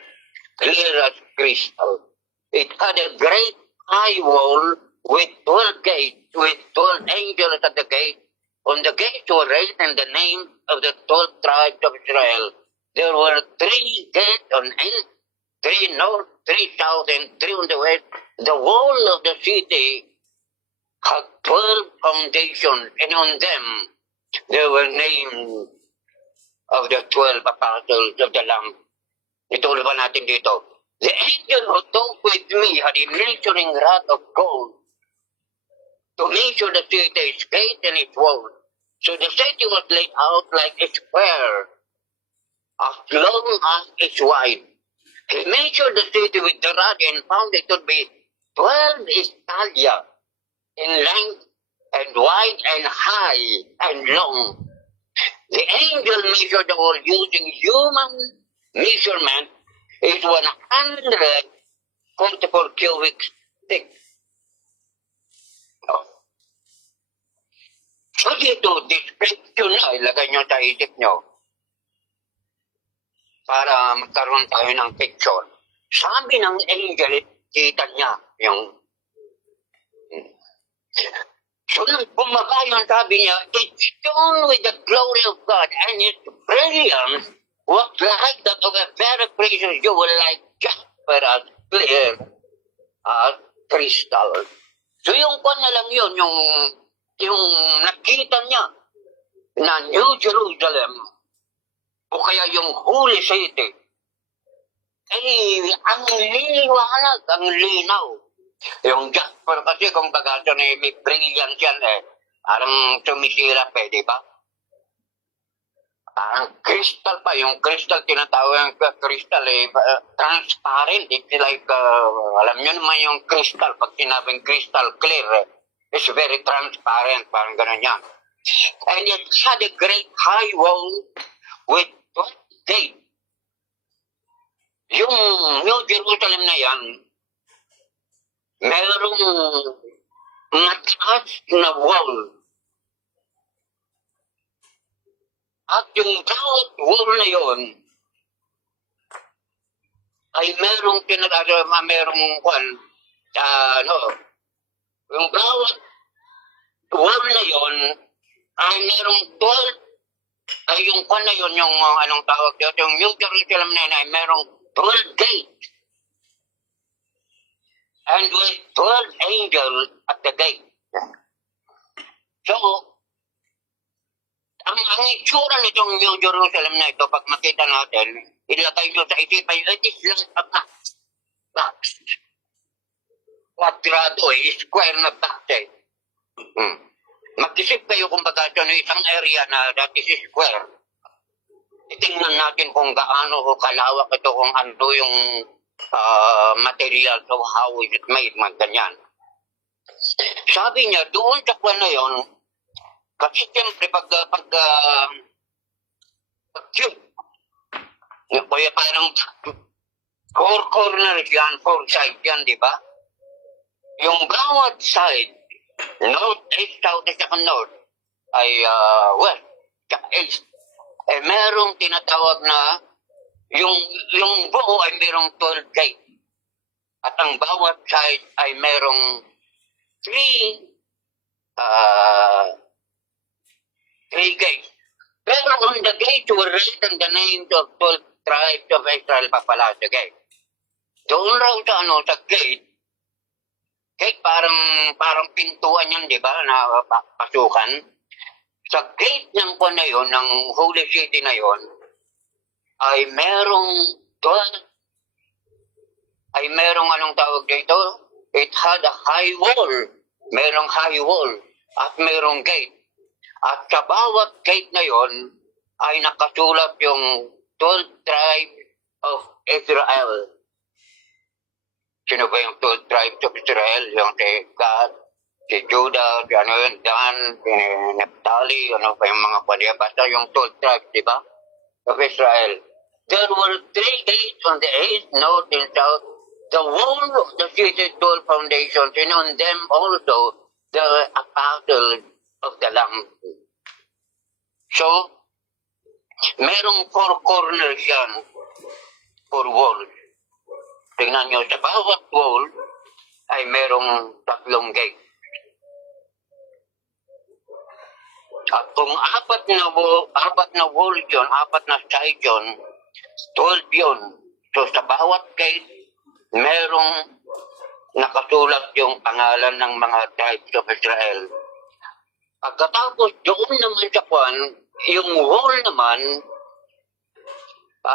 clear as crystal. It had a great high wall with 12 gates, with 12 angels at the gate. On the gates were written the name of the 12 tribes of Israel. There were 3 gates on east, 3 north, 3 south, and 3 on the west. The wall of the city had 12 foundations, and on them there were names of the 12 apostles of the Lamb. Ituloy pa natin dito. The angel who talked with me had a measuring rod of gold to measure the city, its gate and its wall. So the city was laid out like a square, as long as it's wide. He measured the city with the rod and found it to be 12 stadia in length and wide and high and long. The angel measured the wall using human measurement is 144 cubic thick. Oh. So dito, description na ilagay nyo sa isip nyo para magkaroon tayo ng picture. Sabi ng angel, kita niya yung... So nung bumaba yun, sabi niya, it's shone with the glory of God and its brilliance was like that of a very precious jewel, like jasper, as clear as crystal. So yung kwan na lang yun, yung nakita niya na New Jerusalem o kaya yung Holy City, ang liwanag, ang linaw. Yung jasper kasi kung baga ito na may brilliance yan parang sumisirap di ba? Parang crystal pa, yung crystal tinatawag yung crystal transparent. It's like, alam nyo naman yung crystal, pag sinabing crystal clear, it's very transparent, parang gano'n yan. And it had a great high wall with 12 gates. Yung New Jerusalem na yan, merong mataas na wall. At yung bawat wall na yon ay merong yung bawat wall na yon ay merong 12, ay yung kwan na yon, yung anong tawag dito, yung New Jerusalem na yun ay merong 12 gates. And with 12 angels at the gate. So, ang itsura nitong New Jerusalem na ito, pag makita natin, ilagay nyo sa isipan, it is like a box. Kwadrado square na box Mag-isip kayo kung baga ito na isang area na that is square. Itingnan natin kung gaano o kalawak ito, kung ano yung material, so how is it made, ganyan. Sabi niya, doon sa kwan na yun, kasi siyempre pag cube, kaya parang 4 corners yan, 4 sides yan, di ba? Yung bawat side, north, east, south, at saka north, ay west, saka east, merong tinatawag na yung buo ay merong 12 gates. At ang bawat side ay merong 3 gates. Pero on the gate were written the names of 12 tribes of Israel papala sa gate. Doon raw sa gate parang pintuan yan, di ba, na pasukan. Sa gate ng kwan na yun, ng Holy City na yun, ay merong 12, ay merong anong tawag dito? It had a high wall. Merong high wall at merong gate. At sa bawat gate na yon ay nakasulat yung 12 tribes of Israel. Sino ba yung 12 tribes of Israel? Yung si Gad, si Judah, Dan, si Naphtali, ano pa yung mga paniya. Basta yung 12 tribes, di ba? Of Israel. There were 3 gates on the east, north, and south. The wall of the city 12 foundations, and on them also the apostle of the Lamb. So, merong 4 corners yan for walls. Tingnan nyo, sa bawat wall ay merong 3 gates. At kung 4 na wall yun, 4 na side yun, 12 yun. So sa bawat gate, merong nakasulat yung pangalan ng mga tribes of Israel. Pagkatapos doon naman sa kwan, yung wall naman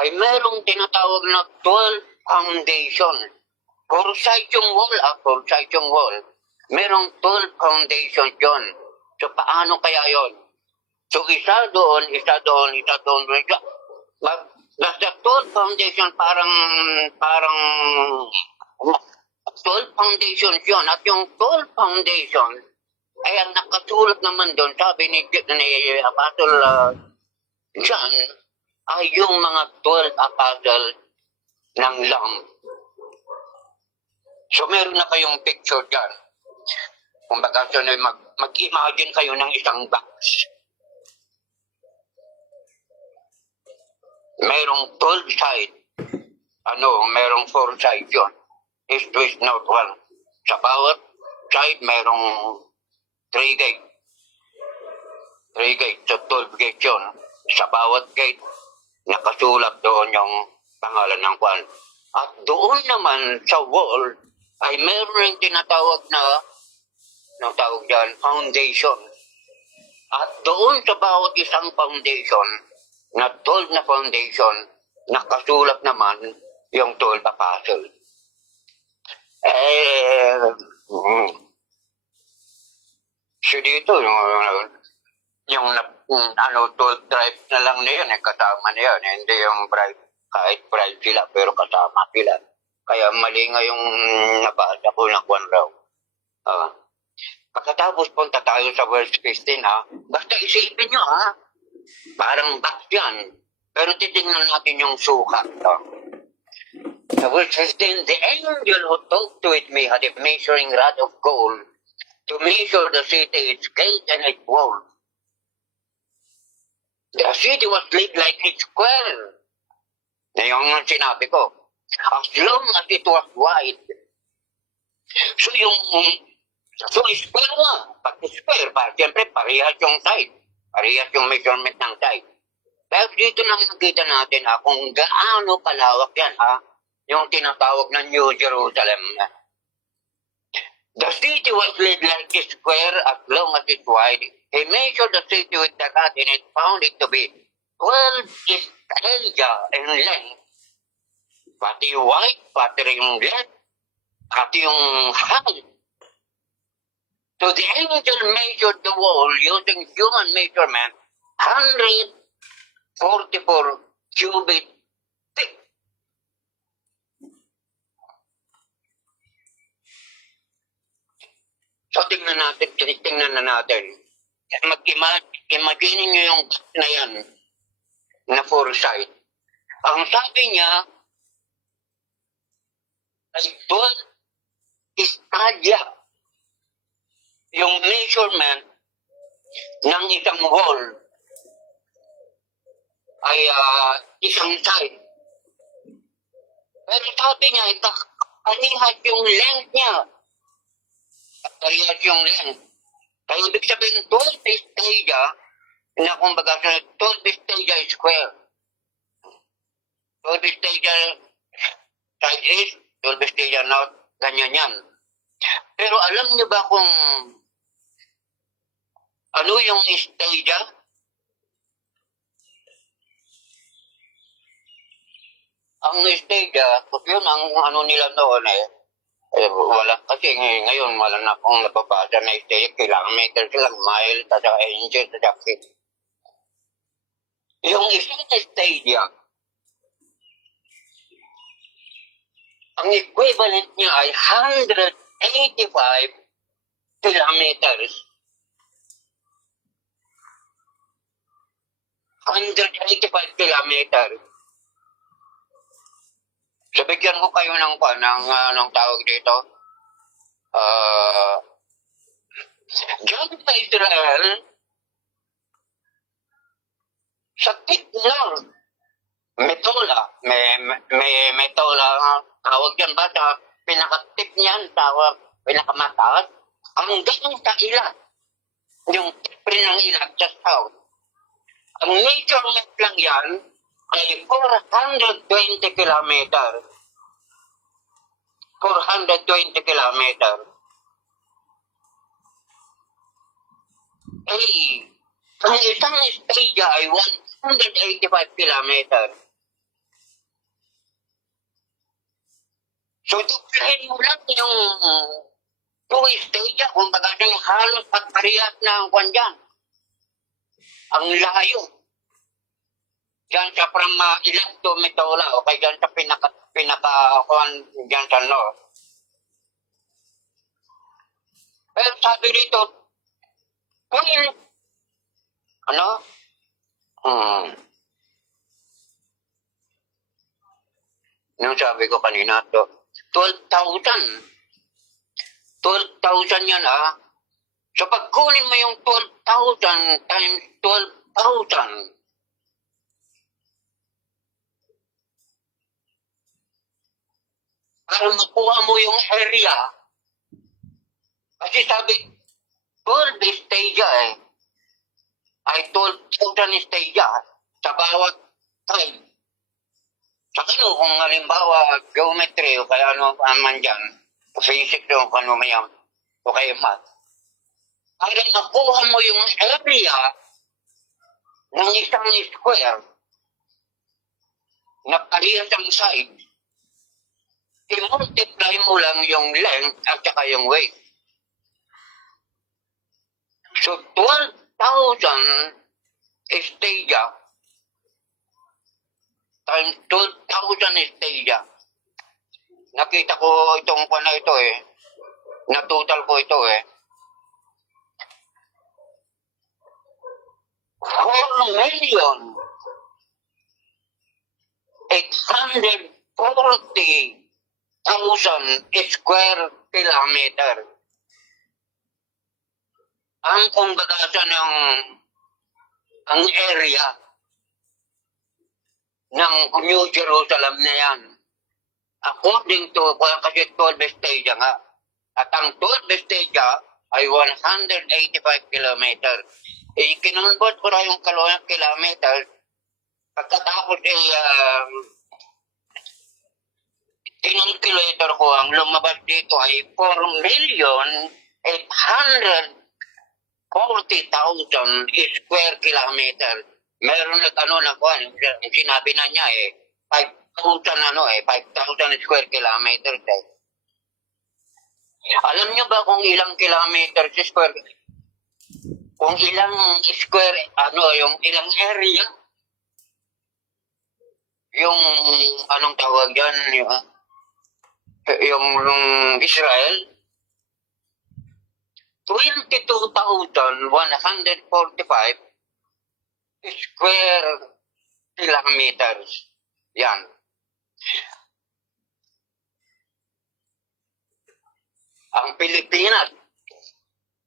ay merong tinatawag na 12 foundation. Forsyth yung wall, forsyth yung wall. Merong 12 foundation yun. So, paano kaya yon? So, isa doon, isa doon, isa doon. Basta 12 foundation, parang 12 foundations yun. At yung 12 foundation, ay ang nakasulat naman doon, sabi ni Apostle John, ay yung mga 12 apostle ng Lamb. So, meron na kayong picture dyan. Kung baka so, mag-imagine kayo ng isang box. Merong 12 side. Merong 4 side yun. East, west, north, one. Sa bawat side, merong 3 gate. 3 gate. So, 12 gate yun. Sa bawat gate, nakasulat doon yung pangalan ng kwan. At doon naman sa wall, ay meron rin tinatawag na tawag dyan, foundation. At doon sa bawat isang foundation, na 12 na foundation, nakasulat naman yung 12 apostle. So dito, yung 12 tribes na lang na yun, kasama na yun. Hindi yung bride, kahit bride sila, pero kasama sila. Kaya mali nga yung nabasa ko na kwan raw. Pagkatapos punta tayo sa verse 15, basta isipin nyo, parang box yan. Pero titignan natin yung sukat. Sa verse 15, the angel who talked with me had a measuring rod of gold to measure the city, its gate, and its wall. The city was laid like a square. Na yung sinabi ko. As long as it was wide. So square nga. Pag square, siyempre parehas yung side. Parehas yung measurement ng side. Pero dito lang nakita natin kung gaano kalawak yan, yung tinatawag na New Jerusalem. The city was laid like a square as long as it's wide. He measured the city with the rod and it found it to be 12 stadia in length. Pati yung height, pati yung length, pati yung height. So the angel measured the wall using human measurement, 144 cubit thick. So tingnan na natin. Imagine nyo yung na yan, na foresight. Ang sabi niya, ay 12 stadia yung measurement ng isang wall ay isang side. Pero sabi niya, parehas yung length niya. Parehas yung length. Kaya ibig sabihin, 12 stadia, na kumbaga, 12 stadia square. 12 stadia side east, 12 stadia north, ganyan yan. Pero alam niyo ba kung ano yung stadia? Ang stadia, yun ang ano nila noon wala, kasi ngayon wala na akong nababasa na stadia, kilometers lang, mile, tasa inches, tasa feet. Yung isang stadia, ang equivalent niya ay 185 kilometers. 185 kilometers. So, bigyan ko kayo ng anong tawag dito. Diyan sa Israel, sa tip lang, metola, may metola, tawag yan ba sa pinaka-tip niyan, pinakamataas, hanggang sa ilat. Yung tip rin ng ilat sa south. Ang measurement lang yan ay 420 kilometer. 420 kilometer. Ang isang stadia ay 185 kilometer. So, duplahin mo lang yung 2 stage, kumbaga yung halos pagparehas na ang kwan dyan. Ang layo. Diyan sa from ilang to Metola, o kaya dyan sa pinaka dyan sa north. Pero sabi dito, kung ano? Yung sabi ko kanina to, 12,000. 12,000 yan So pag kunin mo yung 12,000 times 12,000, para makuha mo yung area, kasi sabi, 12 stage ay 12,000 stage sa bawat time. Sa kano, kung halimbawa, geometry o kaya ano man dyan, physics o kung ano mayan, o kaya math, para makuha mo yung area ng isang square na parehas ang side, i-multiply mo lang yung length at saka yung weight. So, 12,000 stage times 12,000 stage. Nakita ko itong na ito na-total ko ito 4,840,000 square kilometer. Ang kumbaga ang area ng New Jerusalem na yan. According to, kasi 12 stage nga. At ang 12 stage ay 185 kilometer. Kinonvert ko na yung kilometer. Pagkatapos kinalculator ko, ang lumabas dito ay 4,840,000 square kilometer. Meron sinabi na niya 5,000 square kilometer. Alam niyo ba kung ilang kilometer square? Kung ilang square, yung ilang area? Yung, anong tawag yan? Yung Israel? 22,145 square kilometers. Yan. Ang Pilipinas,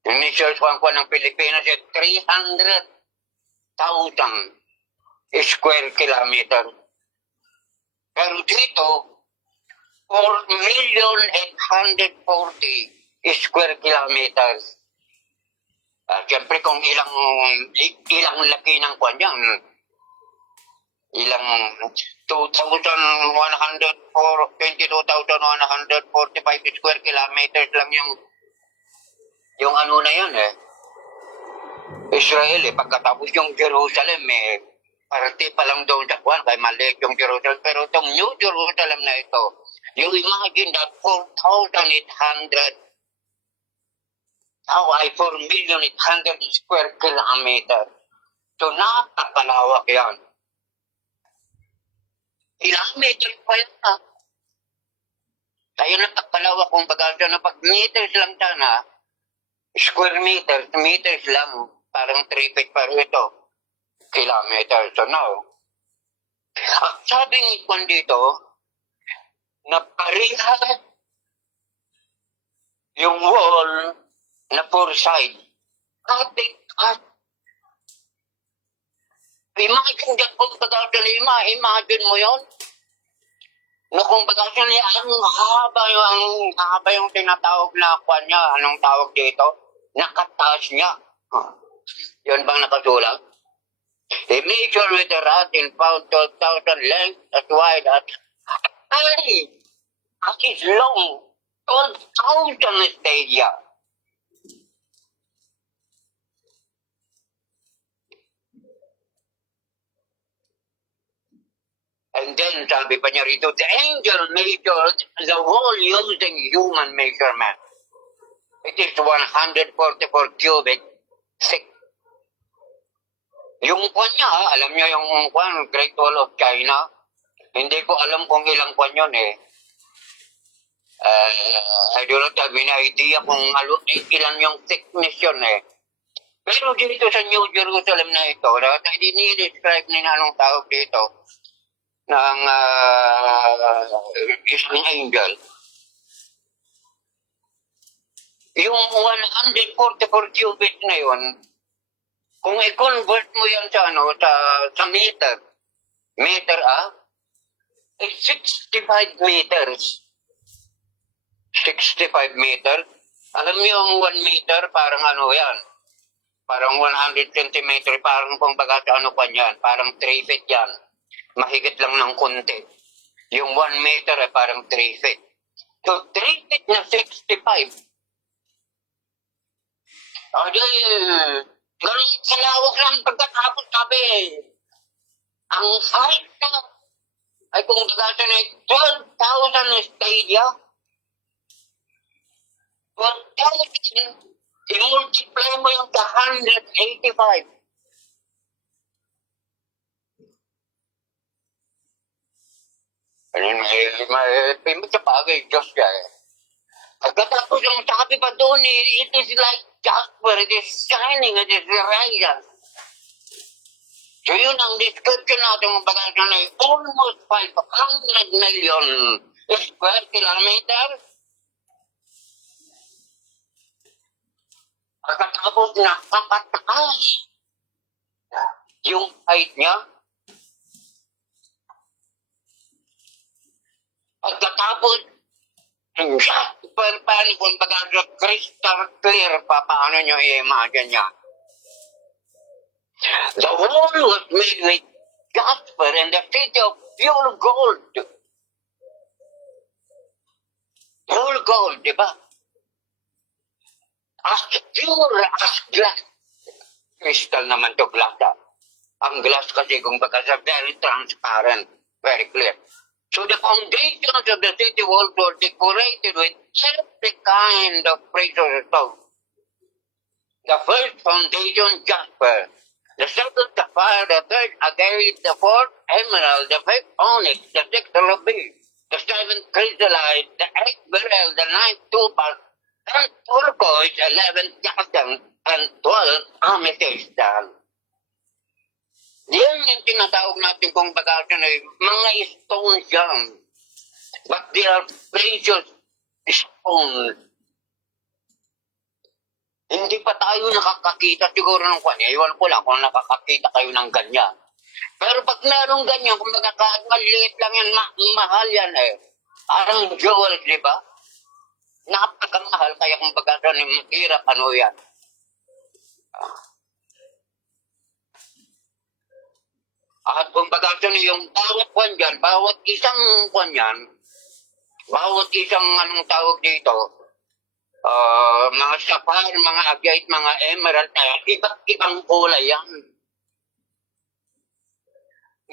ini-search ko ng Pilipinas, 300,000 square kilometer. Pero dito, 4,840,000 square kilometers. Siyempre kung ilang laki ng kwan yan, ilang 22,145 square kilometers lang yung ano na yun Israel pagkatapos yung Jerusalem parte pa lang doon sa kwan, kaya maliit yung Jerusalem. Pero itong New Jerusalem na ito, you imagine that 4,800 ay 4,800 square kilometer. So, napakalawak yan. Ilang meter pa yan Kaya napakalawak kung baga na pag meters lang sana, square meters lang, parang 3 feet per ito, kilometer. So, now, sabi ni Juan dito, na parehas yung wall na 4 side. Imagine dyan kung baga sa 5, imagine mo yun? No, kung baga sa ang haba yung tinatawag na kwan niya, anong tawag dito? Nakataas niya. Yun bang nakasulat? They measure with a rod and found 12,000 length as wide as is long. 12,000 stadia. Ay And then, sabi pa niya rito, the angel measured the wall using human measurement. It is 144 cubic thick. Yung kwan niya, alam niyo yung kwan, Great Wall of China? Hindi ko alam kung ilang kwan yun eh. I do not have any idea kung ilan yung thickness yun eh. Pero dito sa New Jerusalem na ito, ini-describe nila anong tawag dito ng isang angel. Yung 144 cubit na yun, kung i-convert mo yan sa sa meter it's 65 meters. 65 meter. Alam niyo yung 1 meter, parang yan. Parang 100 centimeter, parang kung baga sa pa yan, parang 3 feet yan. Mahigit lang ng konti. Yung 1 meter ay parang 3 feet. So, 3 feet na 65. O di, ganun kalawak lang pagkatapos sabi. Ang height na, ay kung bagasan ay 12,000 stadia. 12,000, i-multiply mo yung 185. May sa bagay, Diyos ka eh. Pagkatapos yung sabi pa doon, it is like jasper, it is shining, it is radiant. So yun ang description natin ng bagasan ay almost 500 million square kilometers. Pagkatapos nakapataas yung height niya. Pagkatapos, paano kung baga crystal clear pa, paano nyo i-imagine niya? The wall was made with jasper and the city of pure gold. Pure gold, di ba? As pure as glass. Crystal naman to glass. Ang glass kasi kung baga very transparent, very clear. So the foundations of the city walls were decorated with every kind of precious stone. The first foundation, jasper. The second, sapphire. The third, agate. The fourth, emerald. The fifth, onyx. The sixth, ruby. The seventh, chrysolite. The eighth, beryl. The ninth, topaz. 10 turquoise, 11 jasmine, and 12 amethyst. Yan yung tinatawag natin kung bagasan ay mga stones yan. But they are precious stones. Hindi pa tayo nakakakita siguro ng kanya. Iwan ko lang kung nakakakita kayo ng ganyan. Pero pag merong ganyan, kung maliit lang yan, mahal yan eh. Parang jewels, di ba? Napakamahal, kaya kung bagasan ay mahirap yan. At kung bagasan yung bawat kwan dyan, bawat isang kwan yan, bawat isang anong tawag dito, mga sapphire, mga agate, mga emerald, iba't ibang kulay yan.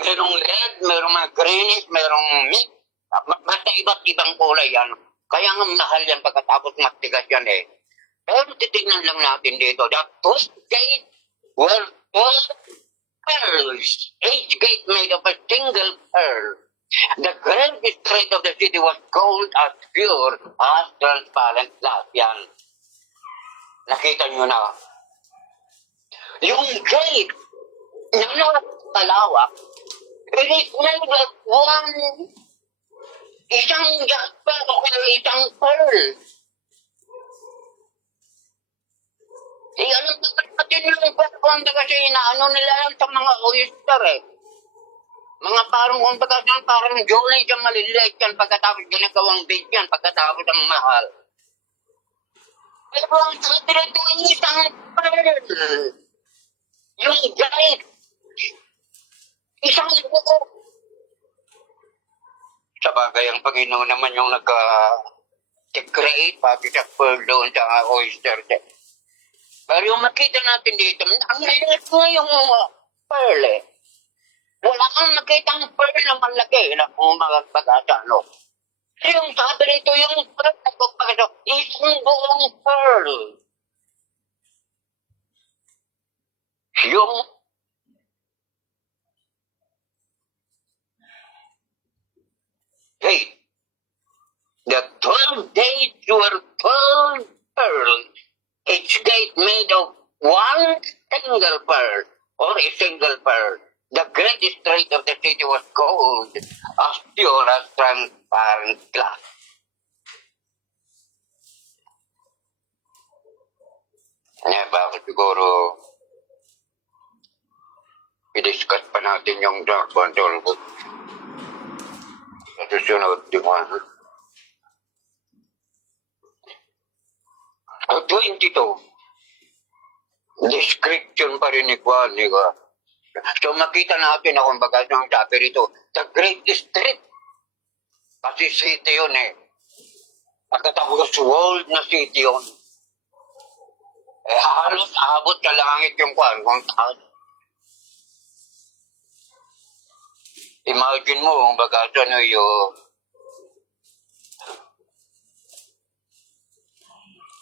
Merong red, merong mga greenish, merong mix, basta iba't ibang kulay yan. Kaya nga mahal yan pagkatapos matigas yan eh. Pero titignan lang natin dito, the 12 gate were 12 pearls, each gate made of a single pearl. The grand street of the city was gold as pure as transparent glass. Yan. Nakita nyo na. Yung gate na napalawak, it is made of isang jasper o isang pearl. Alam natin yung pagkanda kasi inaano nila lang sa mga oyster eh. Mga parang kung pagkatapos parang jolly siya maliliit yan pagkatapos ginagawang bait yan pagkatapos ang mahal. Pero ang sabi nito yung isang pearl. Yung guide. Isang buo. Sabagay ang Panginoon naman yung nag-create pati sa pearl doon sa oyster din. Pero yung makita natin dito, ang liit mo yung pearl eh. Wala kang nakitang pearl na malaki na kung mga pag-asa, no? Yung sabi rito, yung pearl na pagpagano, isang buong pearl. Yung gate. The 12 gates were 12 pearls. Each gate made of one single pearl, or a single pearl. The great street of the city was gold, as pure as transparent glass. Bakit siguro i-discuss pa natin yung Dark Bundle sa susunod, di ba? 22. Description pa rin ni Juan, di ba? So makita natin na kumbaga yung sabi rito, the great street. Kasi city yun eh. Pagkatapos world na city yun. Halos abot sa langit yung Juan. Imagine mo, kumbaga yung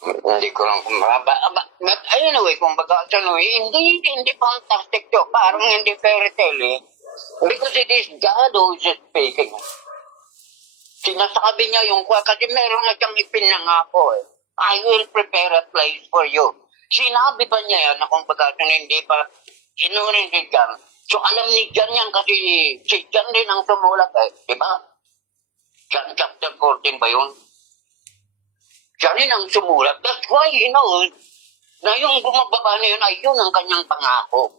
hindi ko lang but anyway, kumbaga hindi fantastic to. Parang hindi fairy tale eh. Because it is God who is speaking. Sinasabi niya yung kasi meron na siyang ipinangako eh. I will prepare a place for you. Sinabi ba niya yan na kumbaga hindi pa inunin si John? So alam ni John yan kasi si John din ang sumulat eh. Diba? John chapter 14 ba yun? John din ang sumulat. That's why he knows na yung bumababa na yun ay yun ang kanyang pangako.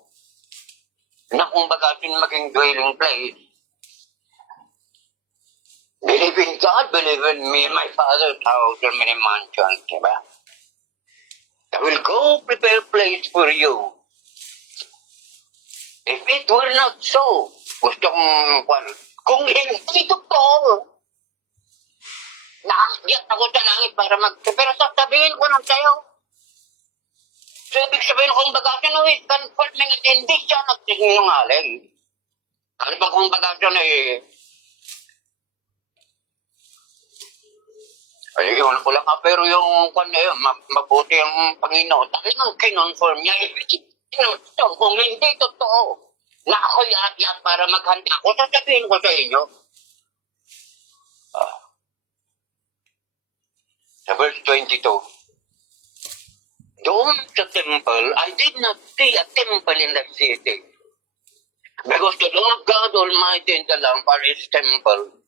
Na kumbaga maging dwelling place. Believe in God, believe in me, my Father's house, there are many mansions, diba? I will go prepare a place for you. If it were not so, gusto kung hindi totoo, naakyat ako sa langit para pero sasabihin ko lang sa'yo. So, ibig sabihin kung baga siya is confirming at hindi siya nagsisinungaling. Ano ba kung baga siya ay, iwan ko lang pero yung mabuti ang Panginoon. Dahil nang kinonform niya, kung hindi totoo, na ako'y akyat para maghanda ako, sasabihin ko sa inyo. Sa verse 22, doon sa temple, I did not see a temple in the city. Because the Lord God Almighty and the Lamb are His temple.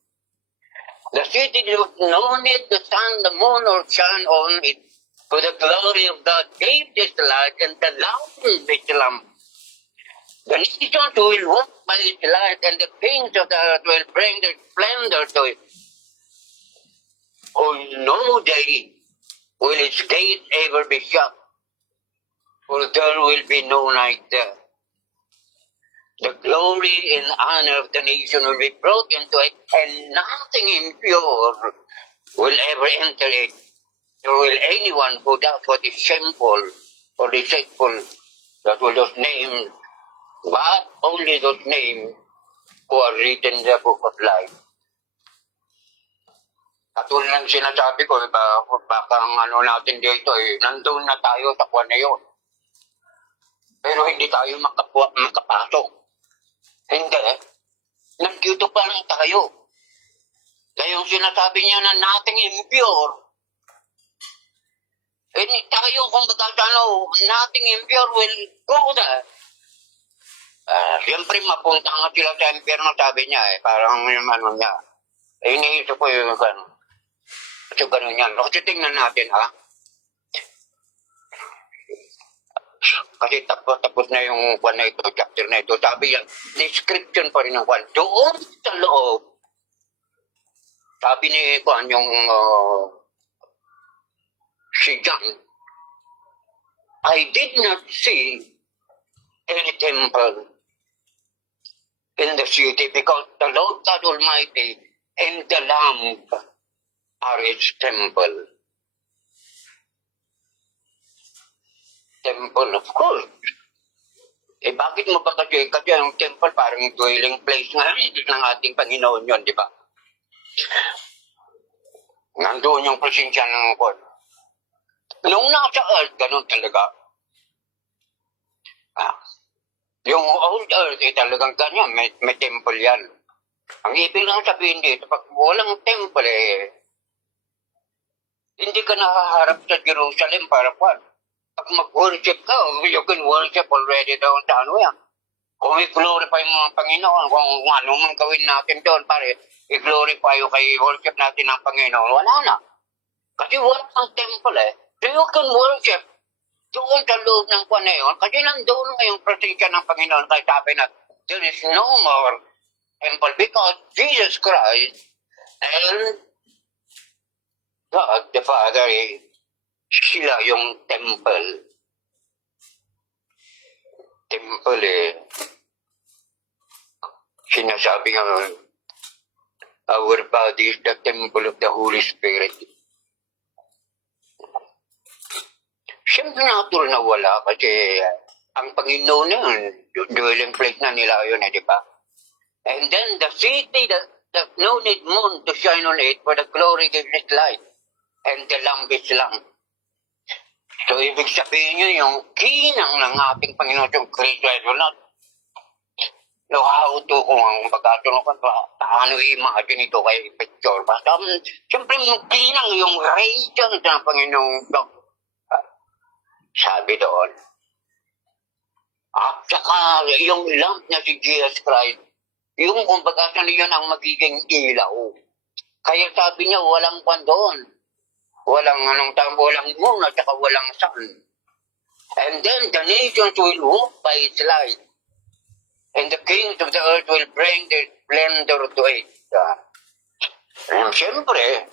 The city did no need the sun, the moon, or shine on it. For the glory of God gave this light, and the lamp is the lamp. The nations will walk by its light, and the kings of the earth will bring their splendor to it. On no day will its gate ever be shut, for there will be no night there. The glory and honor of the nation will be brought into it, and nothing impure will ever enter it. Nor will anyone who does what is shameful or deceitful, that will those names, but only those names who are written in the book of life. Katulad ng sinasabi ko, baka ang natin dito, nandun na tayo sa kuwan na yun. Pero hindi tayo makapasok. Hindi. Nandito pa lang tayo. Kaya yung sinasabi niya na nothing impure, tayo kung baga nothing impure will go there. Siyempre mapunta nga sila sa impyerno, sabi niya parang yung niya. Iniisip ko yung gano'n. So gano'n yan. Kasi tingnan natin Kasi tapos na yung kwan na ito, chapter na ito. Sabi yan, description pa rin ng kwan. Doon sa loob, sabi ni kwan yung si John, I did not see any temple in the city because the Lord God Almighty and the Lamb are His temple. Temple, of course. Eh bakit mo ba kasi ang temple parang dwelling place nga ng ating Panginoon yun, di ba? Nandoon yung presensya ng God. Nung nasa earth, ganun talaga. Ah, yung old earth, eh talagang ganyan, may temple yan. Ang ibig lang sabihin dito, pag walang temple, eh, hindi ka nakaharap sa Jerusalem para kwan. Pag mag-worship ka, you can worship already doon sa ano yan. Kung i-glorify mo ang Panginoon, kung ano man gawin natin doon, pare, i-glorify o kay worship natin ang Panginoon, wala na. Kasi wala ang temple eh. So you can worship doon sa loob ng kwan na yun, kasi nandoon nga yung presensya ng Panginoon, kaya sabi na, there is no more temple because Jesus Christ and God the Father, eh, sila yung temple. Temple eh, sinasabi nga, our body is the temple of the Holy Spirit. Siyempre natural na wala kasi ang Panginoon na yun, yung dwelling place na nila yun eh, di ba? And then the city that no need moon to shine on it for the glory gives its light and the lamp is lamp. So ibig sabihin nyo yung kinang ng ating Panginoon yung Kristo ay not know how to kung ang pagkatuloy ko paano i-imagine ito kay picture. Basta siyempre kinang yung radiance ng Panginoon sabi doon. At saka yung lamp na si Jesus Christ, yung kumbaga sa yun ang magiging ilaw. Kaya sabi niya, walang kwan doon. Walang walang moon at saka walang sun. And then the nations will walk by its light. And the kings of the earth will bring their splendor to it. And siyempre,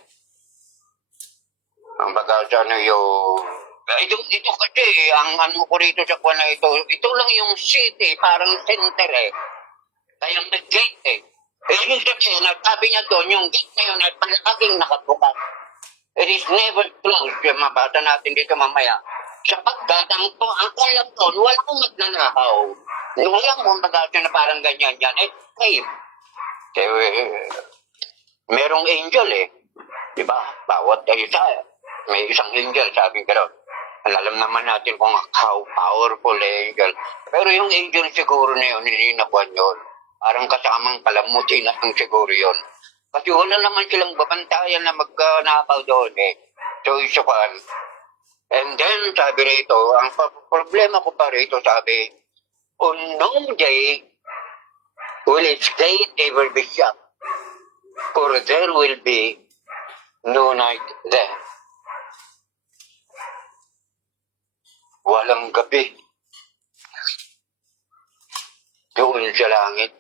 ang bagasa na yung ito kasi, ang ano ko rito sa kwan na ito lang yung city, parang center eh. Kaya may gate eh. Yung sabihin, sabi niya doon, yung gate na yun ay palaging nakabukas. It is never closed. Yung mabasa natin dito mamaya. Sapagkat ang alam doon, walang magnanakaw. Walang kumbaga na parang ganyan yan. Eh, cave. Merong angel eh. Diba? Bawat isa may isang angel, sabi ko doon. Alam naman natin kung how powerful angel. Pero yung angel siguro na yun, hindi nakuha yun. Parang kasamang palamuti na siguro yun. Kasi wala naman silang babantayan na magnakaw doon eh. So, isa kan. And then, sabi rito, ang problema ko pa rito, sabi, on no day will its gate ever be shut, for there will be no night there. Walang gabi doon sa langit.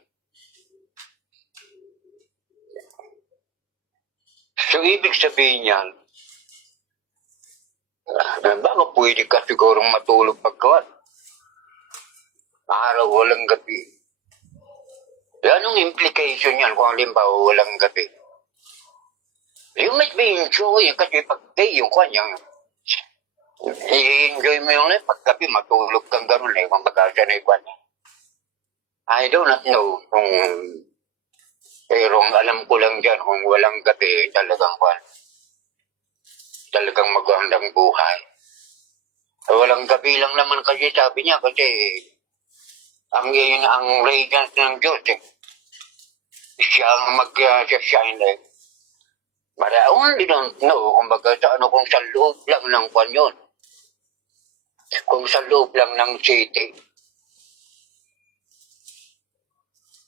So, ibig sabihin yan, baka pwede ka sigurong matulog pagkawan. Araw, walang gabi. Anong implication yan kung halimbawa walang gabi? You might be enjoying kasi pag day yung kanyang i-enjoy mo yung paggabi, matulog kang gano'n eh, kung bagasa na ikwan. I do not know kung, pero alam ko lang dyan, kung walang gabi, talagang kwan, talagang magandang buhay. Walang gabi lang naman kasi sabi niya, kasi ang radiance ng Diyos eh, siya ang mag-shine eh. But I only don't know kung baga sa ano, kung sa loob lang ng kwan yun. Kung sa loob lang ng city.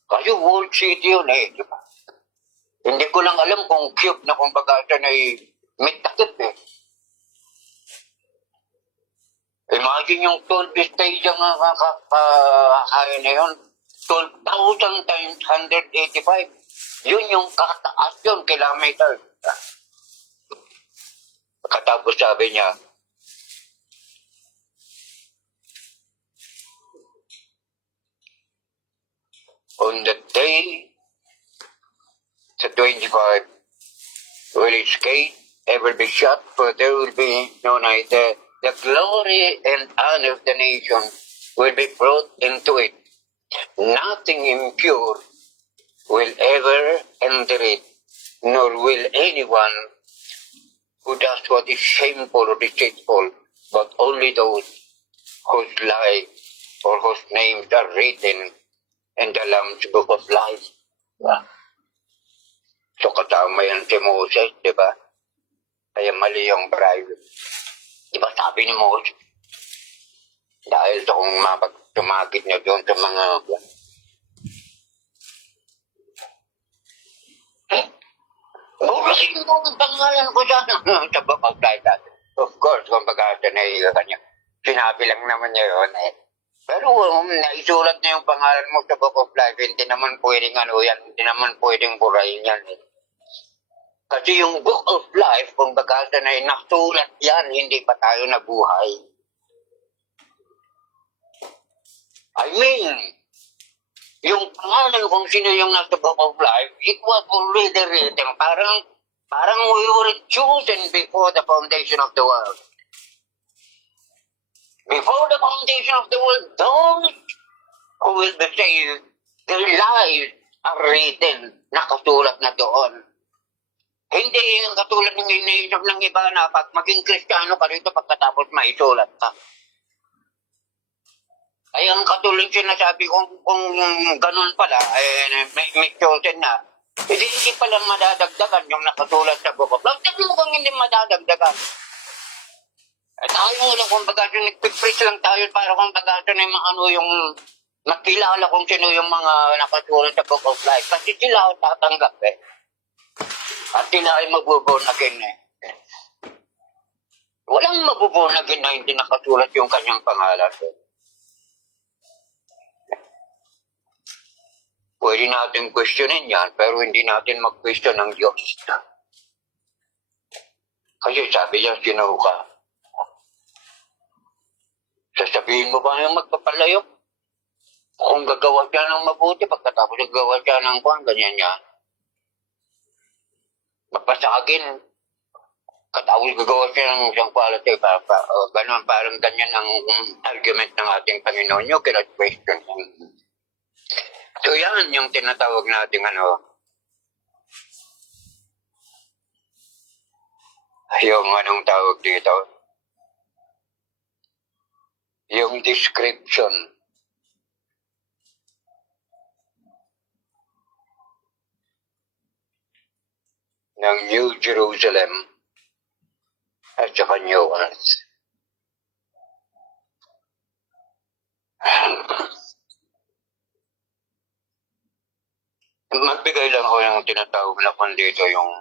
Kasi whole city yun eh, di ba? Hindi ko lang alam kung cube na kung bagatan ay may takip eh. Imagine yung 12 stage ang kaya na yun. 12,000 times 185. Yun yung kataas yun, kilometer. Katapos sabi niya, on the day, sa 25, will its gate ever be shut, for there will be no night there. The glory and honor of the nation will be brought into it. Nothing impure will ever enter it, nor will anyone who does what is shameful or deceitful, but only those whose life or whose names are written in the Lamb's Book of Life. Diba? So kasama yan si Moses, di ba? Kaya mali yung bribe. Di ba sabi ni Moses? Dahil sa kung tumagit niya doon sa mga... Bulasin mo ang pangalan ko dyan sa Book of Life. Of course, kung pagkata na kanya, sinabi lang naman niya yun eh. Pero naisulat na yung pangalan mo sa Book of Life, hindi naman pwedeng hindi naman pwedeng burahin yan eh. Kasi yung Book of Life, kung bagasa na nasulat yan, hindi pa tayo nabuhay. I mean, yung pangalan kung sino yung nasa Book of Life, it was already written. Parang we were chosen before the foundation of the world. Before the foundation of the world, those who will be saved, their lives are written, nakasulat na doon. Hindi yung katulad ng iniisip ng iba na pag maging Kristiyano ka rito pagkatapos maisulat ka. Ay, ang katulad sinasabi kung ganun pala, may chosen na, hindi pala madadagdagan yung nakasulat sa Book of Life. Sabi mo kung hindi madadagdagan. Tayo mo lang kung baga, nagpipreach lang tayo para kung baga, yung makilala kung sino yung mga nakasulat sa Book of Life. Kasi sila ang tatanggap eh. At sila ay magbubunagin eh. Walang magbubunagin na hindi nakasulat yung kanyang pangalan eh. Pwede natin questionin yan, pero hindi natin mag-question ng Diyos. Kasi sabi niya, sino ka? Sasabihin mo ba yung magpapalayo? Kung gagawa siya ng mabuti, pagkatapos gagawa siya ng ganyan niya. Magpasagin. Katapos gagawa siya ng isang quality. Ganun, parang ganyan ang argument ng ating Panginoon. You cannot question him. So yan yung tinatawag natin yung anong tawag dito? Yung description ng New Jerusalem at saka New Earth. Magbigay lang ako ng tinatawag na kung dito yung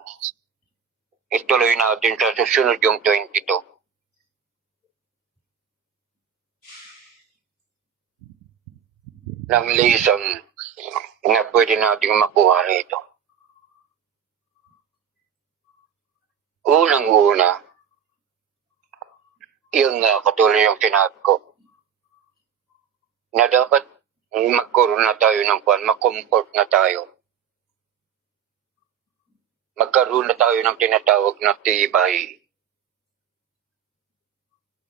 ituloy natin sa susunod yung 22. Ng lesson na pwede natin makuha rito. Unang-una, yun nga katulad yung sinabi ko, na dapat magkaroon na tayo ng mag-comfort na tayo. Magkaroon na tayo ng tinatawag na tibay.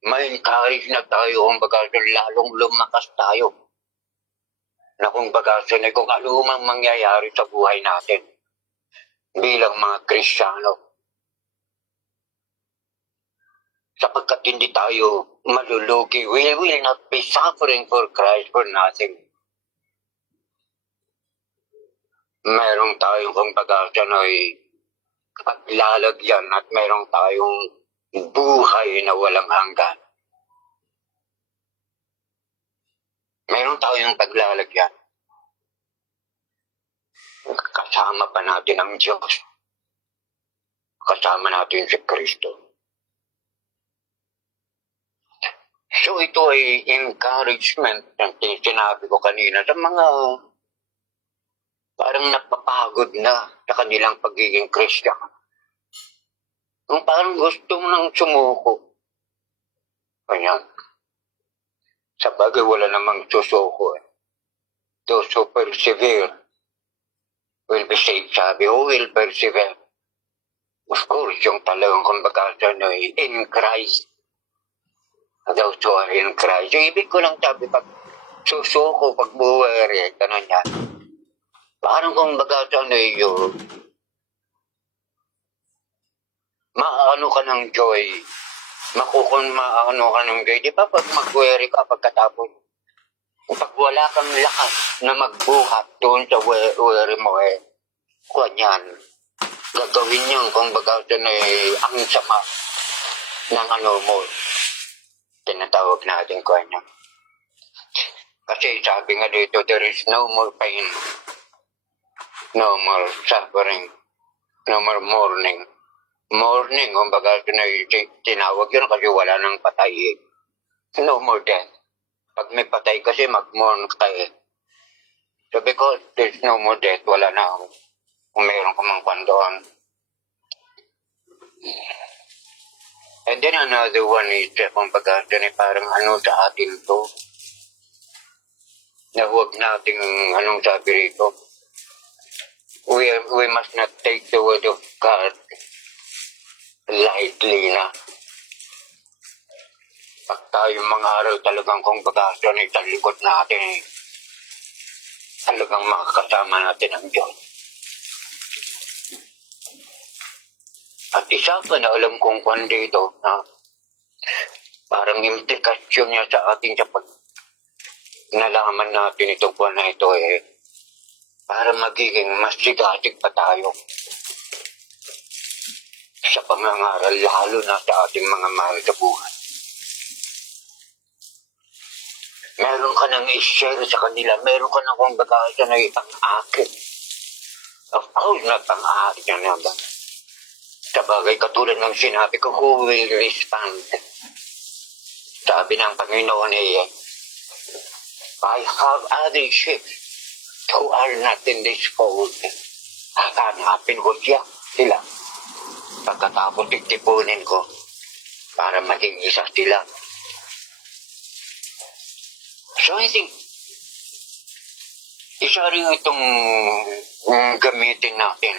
Ma-encourage na tayo kung bagasan, lalong lumakas tayo. Na kung bagasan ay kung anumang mangyayari sa buhay natin bilang mga Kristiyano. Sapagkat hindi tayo malulugi, we will not be suffering for Christ for nothing. Meron tayong kung bagasan ay paglalagyan at meron tayong buhay na walang hanggan. Meron tayong paglalagyan. Kasama pa natin ang Diyos. Kasama natin si Kristo. So ito ay encouragement ng sinabi ko kanina sa mga parang napapagod na sa kanilang pagiging Christian. Kung parang gusto mo nang sumuko. Kanya, sa bagay wala namang susuko. Those who persevere will be saved. Sabi, who will persevere? Of course, yung talagang kumbagasan ay in Christ. Those who are in Christ. So, ibig ko lang sabi, pag susuko, pag buwere, gano'n yan. Parang kung baga sa ano yun, maano ka ng joy, maano ka ng joy. Di ba pag mag-buwere ka pagkatapos, pag wala kang lakas na magbuhat doon sa buwere mo kuwan yan, gagawin yan kung baga sa ang sama ng ano mo, tinatawag natin kuwan yan. Kasi sabi nga dito, there is no more pain, no more suffering, no more mourning. Mourning, kumbaga tinawag yun kasi wala nang patay eh. No more death. Pag may patay kasi mag-mourn ka eh. So because there's no more death, wala na kung mayroon ka mang kwandoan. And then another one is, kumbaga parang ano sa atin to, na huwag nating anong sabi rito. We must not take the word of God lightly na. Pag tayong mga araw talagang kung bagasa na italikod natin talagang makakasama natin ang Diyos. At isa pa na alam kong kwan dito na parang implikasyon niya sa atin sa pag nalaman natin itong kwan na ito para magiging mas sigasig pa tayo sa pangangaral, lalo na sa ating mga mahal sa buhay. Meron ka nang i-share sa kanila, meron ka nang kung bagasa na ipang-akit. Of course, pang-akit yan naman. Sabagay, katulad ng sinabi ko, who will respond? Sabi ng Panginoon I have other ships who are not in this fold. Hahanapin ko sila. Pagkatapos titipunin ko para maging isa sila. So I think, isa rin itong gamitin natin.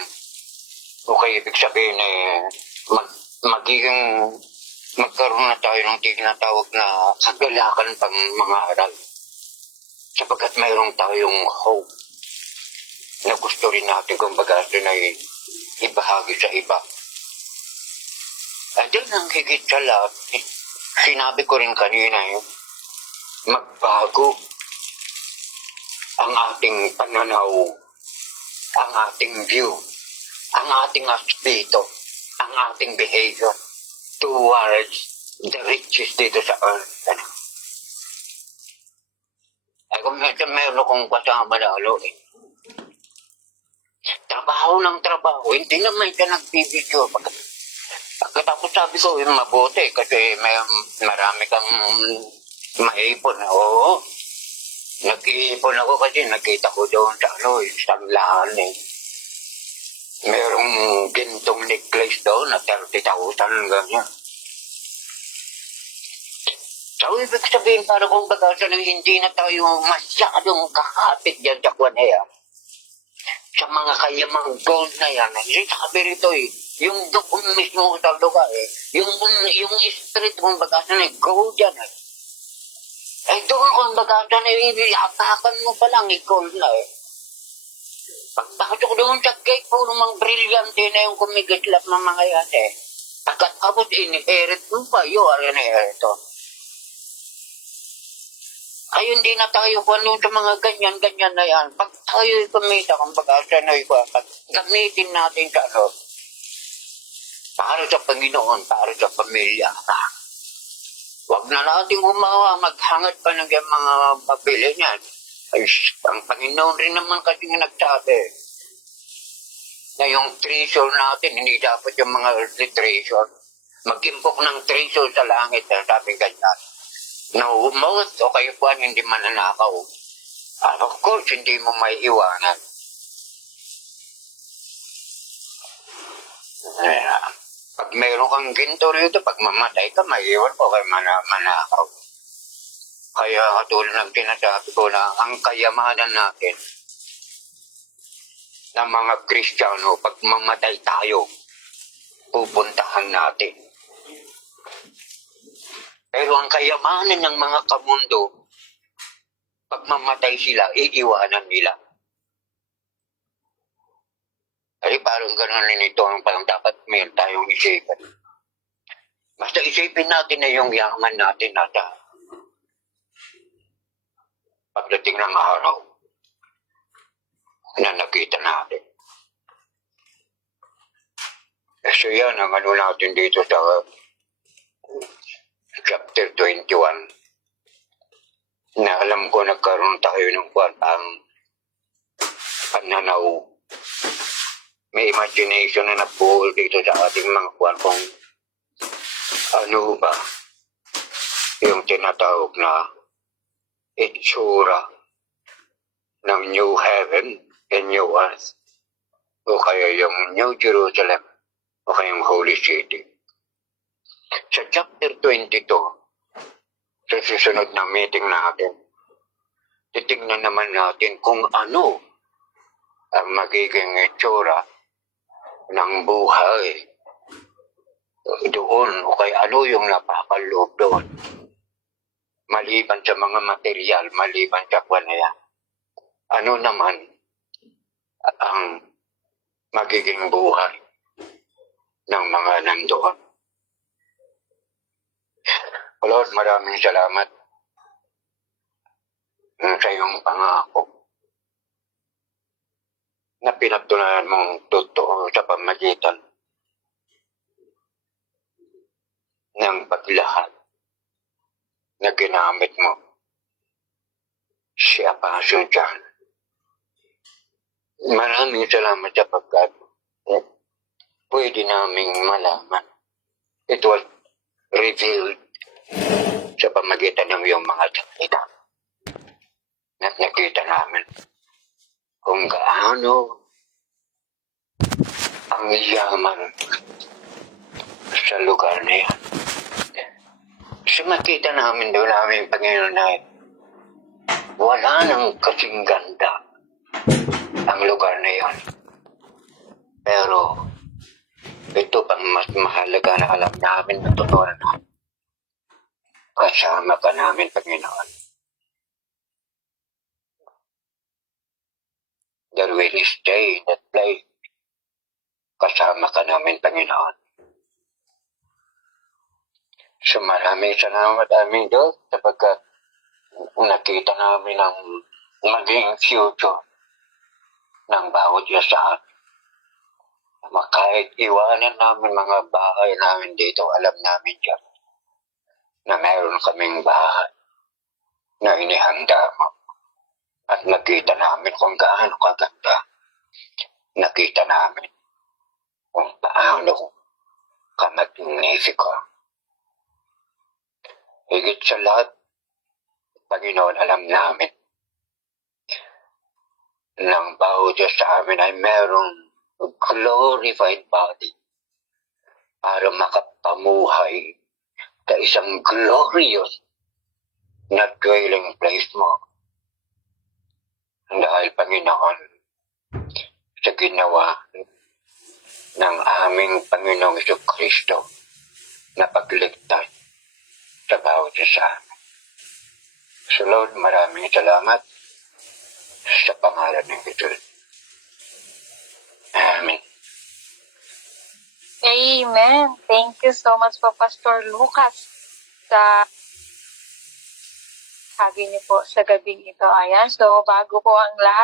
Okay, ibig sabihin magkaroon na tayo ng tinatawag na kagalakan pang mga aral. Sapagkat mayroong tayong hope na gusto rin natin kung bagay na ibahagi sa iba. At din ang higit sa lahat, sinabi ko rin kanina magbago ang ating pananaw, ang ating view, ang ating aspeto, ang ating behavior towards the riches dito sa earth. Ay kung meron akong kasama na trabaho ng trabaho, hindi naman ka nagbibidyo. Pagkatapos sabi ko, mabuti kasi marami kang maipon. Oo, nag-iipon ako kasi nakita ko doon sa samlahan merong gintong necklace doon na 30,000 ganyan. So, ibig sabihin para kung bagasa na hindi na tayo masyadong kakapit dyan sa Kwanea. Sa mga kayamang gold na yan. Sabi rito yung doon mismo sa lugar yung street kung bagasa na gold yan doon kung bagasa na atakan mo pa lang gold na Pagpasok doon sa gate, puro mga brilyante na yung kumigislap ng mga yan Pagkatapos inherit mo pa yun ito. Ay, hindi na tayo kunin sa mga ganyan-ganyan na yan. Pag tayo kumita, kung bagasa na gamitin natin sa para sa Panginoon, para sa pamilya. Huwag na natin maghangat pa ng mga pabili niyan. Ay, ang Panginoon rin naman kasi nagsabi na yung treasure natin, hindi dapat yung mga earthly treasure. Mag-impok ng treasure sa langit, sabi ganyan. No, most o kayo po hindi mananakaw. Of course, hindi mo may iwanan. Pag mayroon kang ginto rito, pag mamatay ka, may iwan po kayo manakaw. Kaya katulad ng sinasabi ko na ang kayamanan natin ng mga Kristiyano, pag mamatay tayo, pupuntahan natin. Pero ang kayamanan ng mga kamundo, pag mamatay sila, iiwanan nila. Ay, parang gano'n rin ito ang parang dapat meron tayong isipan. Basta isipin natin na yung yaman natin at pagdating ng araw na nakita natin. So yan ang ano natin dito sa chapter 21 na alam ko nagkaroon tayo ng ang pananaw. May imagination na nabuhol dito sa ating mga kwan kung ano ba yung tinatawag na itsura ng New Heaven and New Earth o kaya yung New Jerusalem o kaya yung Holy City. Sa chapter 22, sa susunod na meeting natin, titingnan naman natin kung ano ang magiging itsura ng buhay doon o kaya ano yung napakaloob doon. Maliban sa mga material, maliban sa kwanaya. Ano naman ang magiging buhay ng mga nandoon. Lord, maraming salamat sa iyong pangako na pinatunayan mong totoo sa pamagitan ng paglahad na ginamit mo si Apostle John. Maraming salamat sapagkat pwede naming malaman. It was revealed sa pamagitan ng iyong mga salita. At nakita namin kung gaano ang yaman sa lugar na yan. So makita namin doon namin Panginoon na wala nang kasing ganda ang lugar na yan. Pero ito pang mas mahalaga na alam namin na totoo na kasama ka namin, Panginoon. That we will stay in that place. Kasama ka namin, Panginoon. So maraming salamat aming Diyos sapagkat nakita namin ang maging future ng bawat isa sa atin. Kahit iwanan namin mga bahay namin dito, alam namin Diyos na mayroon kaming bahay na inihanda mo. At nakita namin kung gaano kaganda. Nakita namin kung paano ka magnifico. Higit sa lahat, Panginoon, alam namin ng bawat Diyos sa amin ay merong glorified body para makapamuhay sa isang glorious na dwelling place mo. Dahil, Panginoon, sa ginawa ng aming Panginoong Jesucristo na pagligtas sa bawat isa. So Lord, maraming salamat sa pangalan ng Jesus. Amen. Amen. Thank you so much po, Pastor Lucas, sa hagi niyo po sa gabing ito. Ayan, so bago po ang lahat,